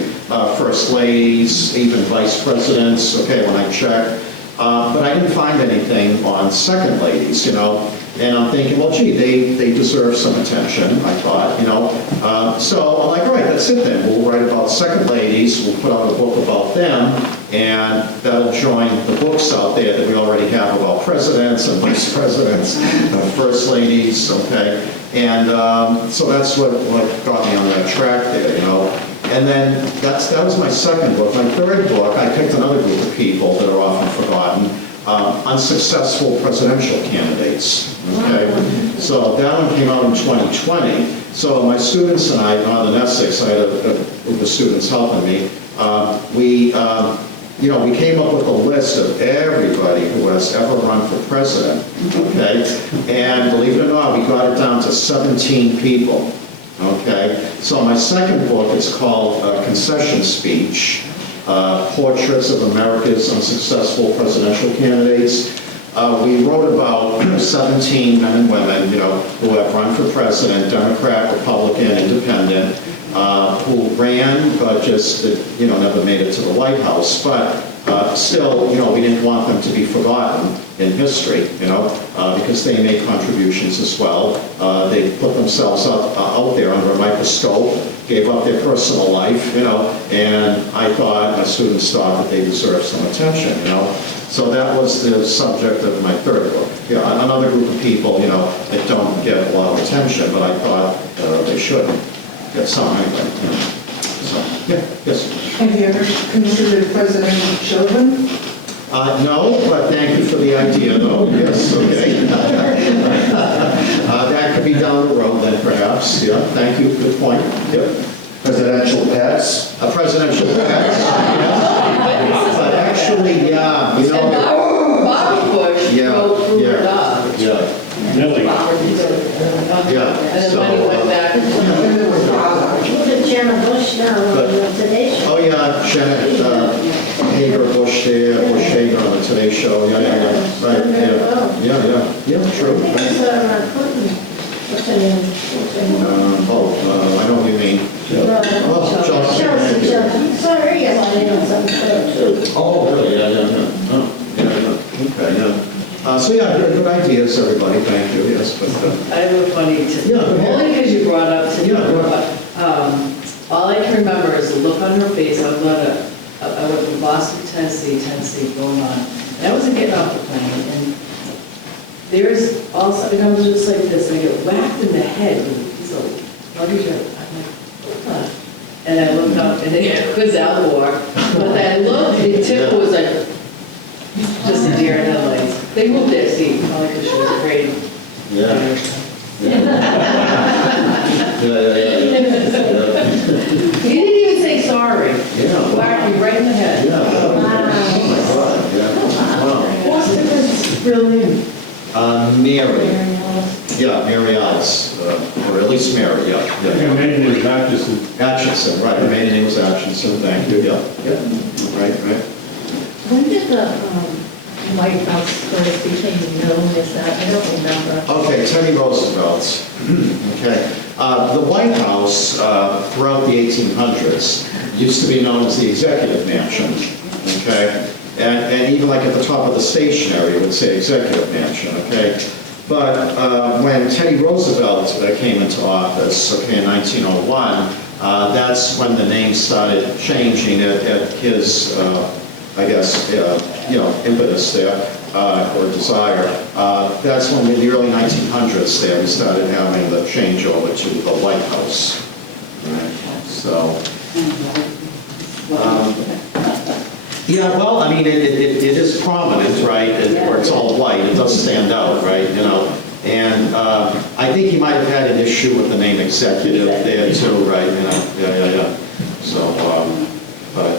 first ladies, even vice presidents, okay, when I checked. But I didn't find anything on second ladies, and I'm thinking, well, gee, they deserve some attention, I thought, So I'm like, all right, that's it then. We'll write about second ladies, we'll put out a book about them, and that'll join the books out there that we already have about presidents and vice presidents, first ladies, okay? And so that's what got me on that track there, And then that was my second book. My third book, I picked another group of people that are often forgotten, unsuccessful presidential candidates. Okay, so that one came out in 2020. So my students and I, Northern Essex, I had a group of students helping me. We came up with a list of everybody who has ever run for president. Okay, and believe it or not, we got it down to 17 people. Okay, so my second book is called Concession Speech, Portraits of America's Unsuccessful Presidential Candidates. We wrote about 17 men and women, who have run for president, Democrat, Republican, Independent, who ran, but just, never made it to the White House. But still, we didn't want them to be forgotten in history, because they made contributions as well. They put themselves out there under a microscope, gave up their personal life, and I thought, my students thought that they deserved some attention, So that was the subject of my third book. Yeah, another group of people, that don't get a lot of attention, but I thought they should get some anyway. So, yeah, yes. Have you ever considered presidential children? No, but thank you for the idea, though. Yes, okay. That could be down the road then, perhaps. Yeah, thank you. Good point. Yep. Presidential pets? A presidential pet. Yes. But actually, yeah, Bobby Bush Yeah, wrote through yeah. the dog. Yeah. Really? Yeah. And then when he went back. Look at Janet Bush now on the Today Show. Oh, yeah, Janet Hager, Bush there, Bush Hager on the Today Show. Yeah, right, yeah, true. It's Clinton. What's her name? I know what you mean. Chelsea. Sorry, yes, I know something too. Oh, really? Yeah. Oh, yeah. Okay, yeah. So yeah, good ideas, everybody. Thank you. Yes, but I have a funny, Yeah, go ahead. only because you brought up to Yeah, go all I can remember is the look on her face. I went from Boston, Tennessee, going on. And I wasn't getting off the plane, and there's all of a sudden I was just like this, and I get whacked in the head with a piece of luggage. I'm like, what the? and I looked up, and it was Al Gore. But that look, and Tim was like, just a deer in headlights. They moved their seat, probably because she was afraid. Yeah. Yeah. He didn't even say sorry. Yeah. Whacked me right in the head. Yeah. Oh my God, yeah. Wow. What's the real name? Mary. Yeah, Mary Alice, or at least Mary, yeah. I think I made it in Atchison. Atchison, right, her maiden name was Atchison, thank you, yeah. Right. When did the White House first became known as that? I don't remember. Okay, Teddy Roosevelt. Okay. The White House, throughout the 1800s, used to be known as the Executive Mansion, okay? And even like at the top of the station area, it would say Executive Mansion, okay? But when Teddy Roosevelt came into office, okay, in 1901, that's when the name started changing at his, I guess, impetus there, or desire. That's when in the early 1900s there, we started having the changeover to the White House. Right? So, yeah, well, I mean, it is prominent, right? Where it's all white, it does stand out, right? And I think he might have had an issue with the name executive there too, right? Yeah. So, but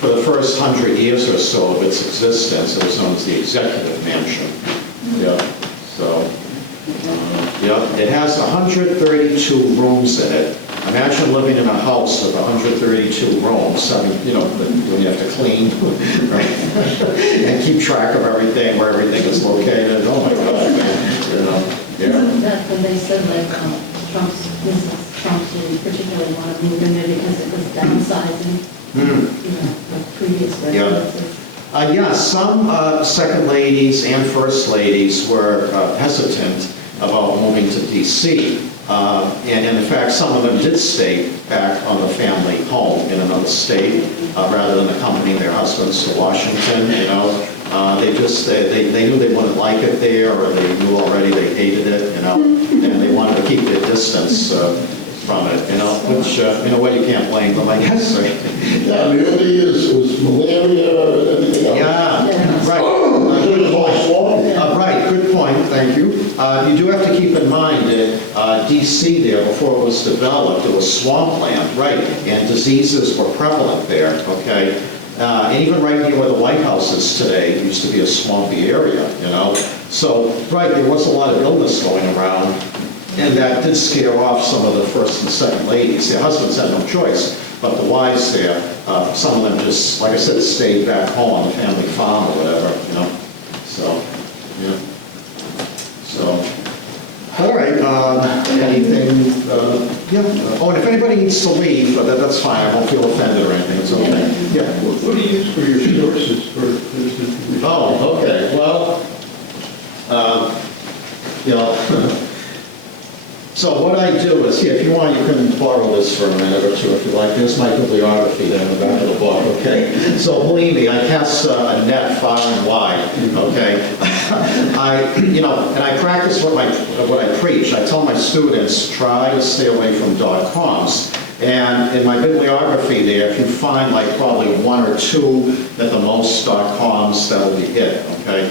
for the first 100 years or so of its existence, it was known as the Executive Mansion. Yeah. So, it has 132 rooms in it. Imagine living in a house with 132 rooms. I mean, when you have to clean, right? And keep track of everything, where everything is located. Oh my gosh, man. Isn't that when they said like Trump's business, Trump didn't particularly want to move in there because it was downsizing, the previous residences? Some second ladies and first ladies were hesitant about moving to D.C. And in fact, some of them did stay back on the family home in another state rather than accompanying their husbands to Washington. They knew they wouldn't like it there, or they knew already they hated it, and they wanted to keep their distance from it, which, what you can't blame them, I guess. Yeah, the early years was malaria and everything else. Yeah, right. So it was all swamp. Right, good point, thank you. You do have to keep in mind that D.C. there, before it was developed, it was swampland, right? And diseases were prevalent there, okay? And even right near where the White House is today, it used to be a swampy area, So, right, there was a lot of illness going around, and that did scare off some of the first and second ladies. Their husbands had no choice, but the wives there, some of them just, like I said, stayed back home on the family farm or whatever, So, yeah. So, all right, anything, oh, and if anybody needs to leave, that's fine, I won't feel offended or anything, it's okay. Yeah. What do you use for your sources for this information? Oh, okay, well, so what I do is, if you want, you can borrow this for a minute or two if you like. There's my bibliography there in the back of the book, okay? So believe me, I cast a net far and wide, okay? And I practice what I preach. I tell my students, try to stay away from .coms. And in my bibliography there, if you find like probably one or two at the most .coms, that'll be it, okay?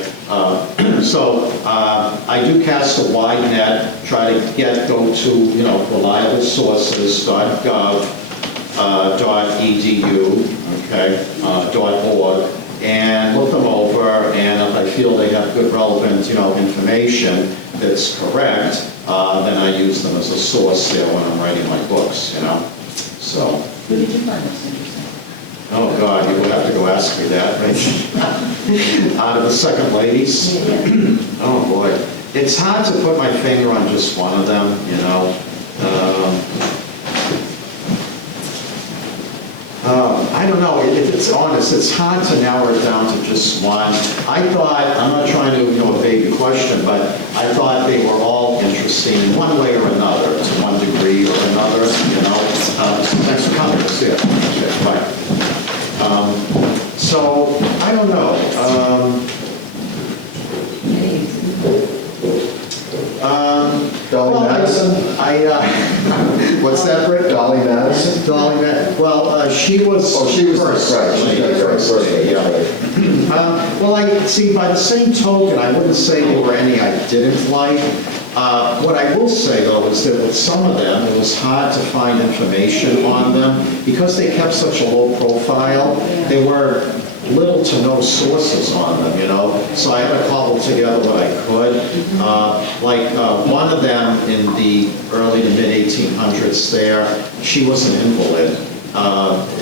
So I do cast a wide net, try to go to, reliable sources, .gov, .edu, okay, .org, and look them over, and if I feel they have good relevant, information that's correct, then I use them as a source there when I'm writing my books, So. Who did you find most interesting? Oh, God, you would have to go ask me that, right? Out of the second ladies? Oh, boy. It's hard to put my finger on just one of them, I don't know, if it's honest, it's hard to narrow it down to just one. I'm not trying to evade the question, but I thought they were all interesting in one way or another, to one degree or another, So thanks for coming, see ya. Okay, bye. So, I don't know. Belly Madison? What's that, Rick? Dolly Madison? Dolly Madison, well, she was. Oh, she was the first right, she lady, got the first first lady, lady, yeah. Well, I, see, by the same token, I wouldn't say there were any I didn't like. What I will say, though, is that with some of them, it was hard to find information on them. Because they kept such a low profile, there were little to no sources on them, you know? So I had to cobble together what I could. One of them in the early to mid-1800s there, she was an invalid.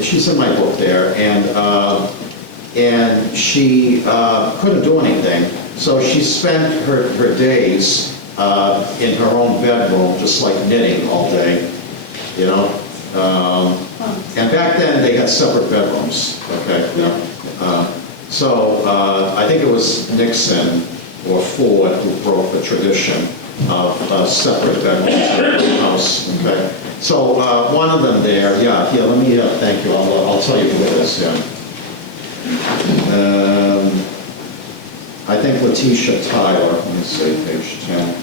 She's in my book there, and she couldn't do anything. So she spent her days in her own bedroom, just like knitting all day, you know? And back then, they had separate bedrooms, okay? I think it was Nixon or Ford who broke the tradition of separate bedrooms in the house, okay? So one of them there, let me, thank you, I'll tell you who it is, I think Letitia Tyler, let me see, page 10.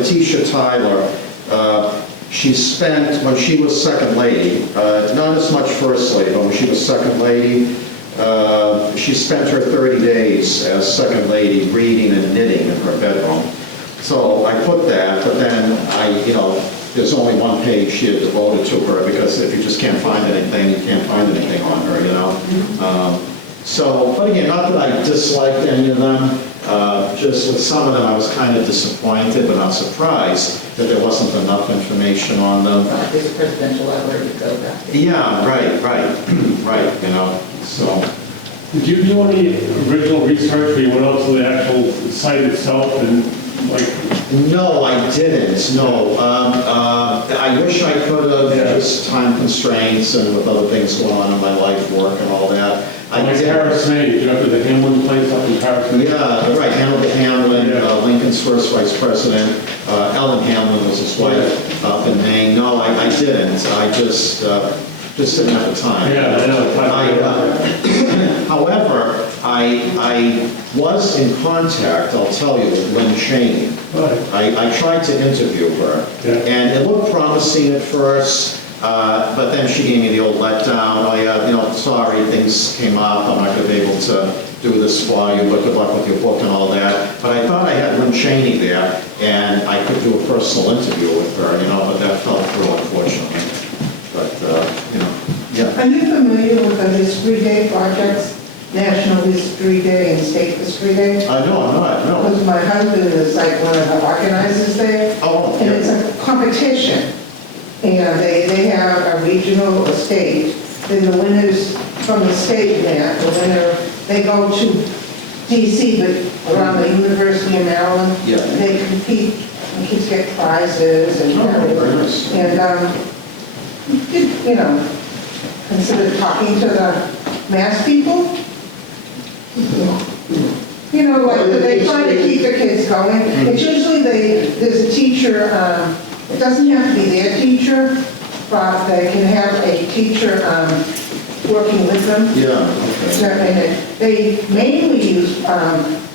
Letitia Tyler, she spent, when she was second lady, not as much first lady, but when she was second lady, she spent her 30 days as second lady reading and knitting in her bedroom. So I put that, but then there's only one page she had devoted to her, because if you just can't find anything, you can't find anything on her, you know? But again, not that I disliked any of them, just with some of them I was kind of disappointed, but not surprised that there wasn't enough information on them. This presidential library to go back. Yeah, right, you know, so. Did you do any original research where you went out to the actual site itself and No, I didn't, no. I wish I could have, just time constraints and with other things going on in my life, work and all that. Harris May, did you go to the Hamlin place up in Harris May? Yeah, right, Hamlin, Lincoln's first vice president. Ellen Hamlin was his wife up in Maine. No, I didn't. I just didn't have the time. Yeah, I know. However, I was in contact, I'll tell you, with Lynn Cheney. Right. I tried to interview her, and it looked promising at first, but then she gave me the old letdown. Sorry, things came up, I'm not going to be able to do this for you, but good luck with your book and all that. But I thought I had Lynn Cheney there, and I could do a personal interview with her, but that fell through, unfortunately. But, Are you familiar with the History Day projects? National History Day and State History Day? No, I'm not, no. Because my husband is like one of the organizers there. Oh, And it's a competition. And they have a regional, a state. Then the winners from the state there, they go to DC, but around the University of Maryland. Yeah. They compete, and kids get prizes and, very nice. consider talking to the mass people. They try to keep the kids going. It's usually there's a teacher, it doesn't have to be their teacher, but they can have a teacher working with them. Yeah, okay. And they mainly use,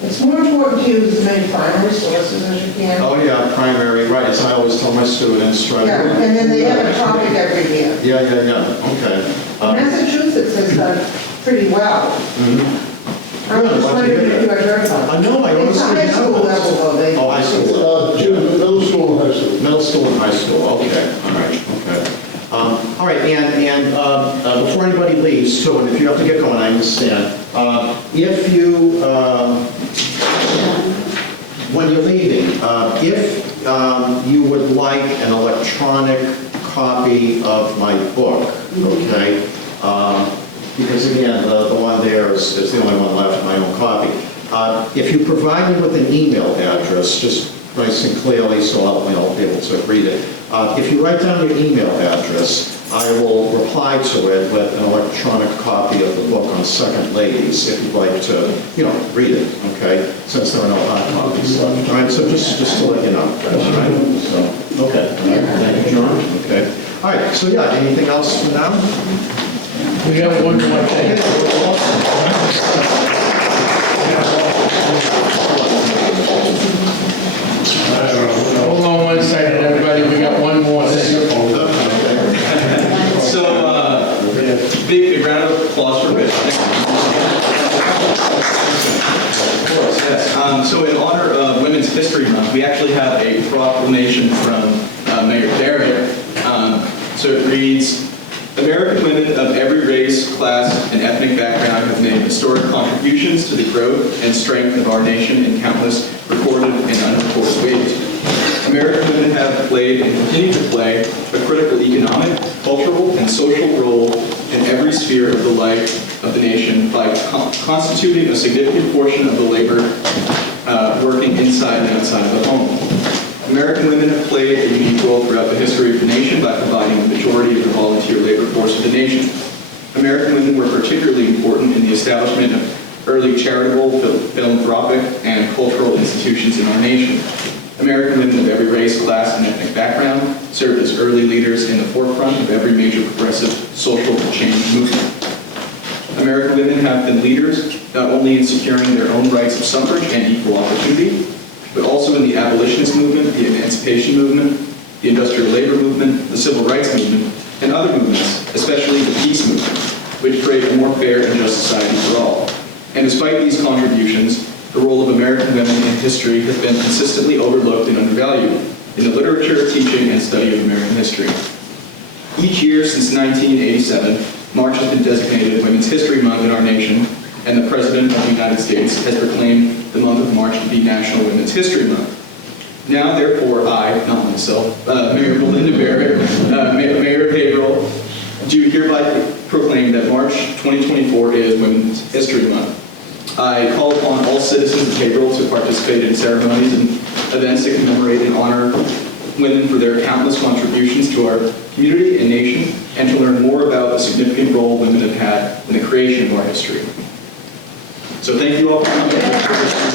it's more important to use as many primary sources as you can. Oh, yeah, primary, right, as I always tell my students, right? Yeah, and then they have a topic every year. Yeah, okay. Massachusetts has done pretty well. I was just wondering if you had heard about it. No, I It's honestly high school haven't. level though, they. Oh, high school level. Middle school and high school. Middle school and high school, okay, all right, okay. All right, and before anybody leaves, too, and if you have to get going, I understand. If you, when you're leaving, if you would like an electronic copy of my book, okay? Because again, the one there is the only one left, my own copy. If you provide me with an email address, just nice and clearly, so I'll be able to read it. If you write down your email address, I will reply to it with an electronic copy of the book on Second Ladies, if you'd like to, read it, okay? Since there are no hard copies left. All right, so just to let you know. All right, so, okay. Thank you, John. Okay. All right, so yeah, anything else for now? We got one more thing. Hold on one second, everybody, we got one more thing. So, big round of applause for Rich. Of course, yes. So in honor of Women's History Month, we actually have a proclamation from Mayor Barrett. So it reads, American women of every race, class, and ethnic background have made historic contributions to the growth and strength of our nation in countless recorded and unrecorded ways. American women have played and continue to play a critical economic, cultural, and social role in every sphere of the life of the nation by constituting a significant portion of the labor working inside and outside of the home. American women have played a unique role throughout the history of the nation by providing the majority of the volunteer labor force of the nation. American women were particularly important in the establishment of early charitable, philanthropic, and cultural institutions in our nation. American women of every race, class, and ethnic background served as early leaders in the forefront of every major progressive social change movement. American women have been leaders not only in securing their own rights of suffrage and equal opportunity, but also in the abolitionist movement, the emancipation movement, the industrial labor movement, the civil rights movement, and other movements, especially the peace movement, which create a more fair and just society for all. And despite these contributions, the role of American women in history has been consistently overlooked and undervalued in the literature, teaching, and study of American history. Each year since 1987, March has been designated Women's History Month in our nation, and the President of the United States has proclaimed the month of March to be National Women's History Month. Now, therefore, I, not myself, Mayor Belinda Barrett, Mayor of Haverhill, do hereby proclaim that March 2024 is Women's History Month. I call upon all citizens of Haverhill to participate in ceremonies and events that commemorate and honor women for their countless contributions to our community and nation, and to learn more about the significant role women have had in the creation of our history. So thank you all for coming.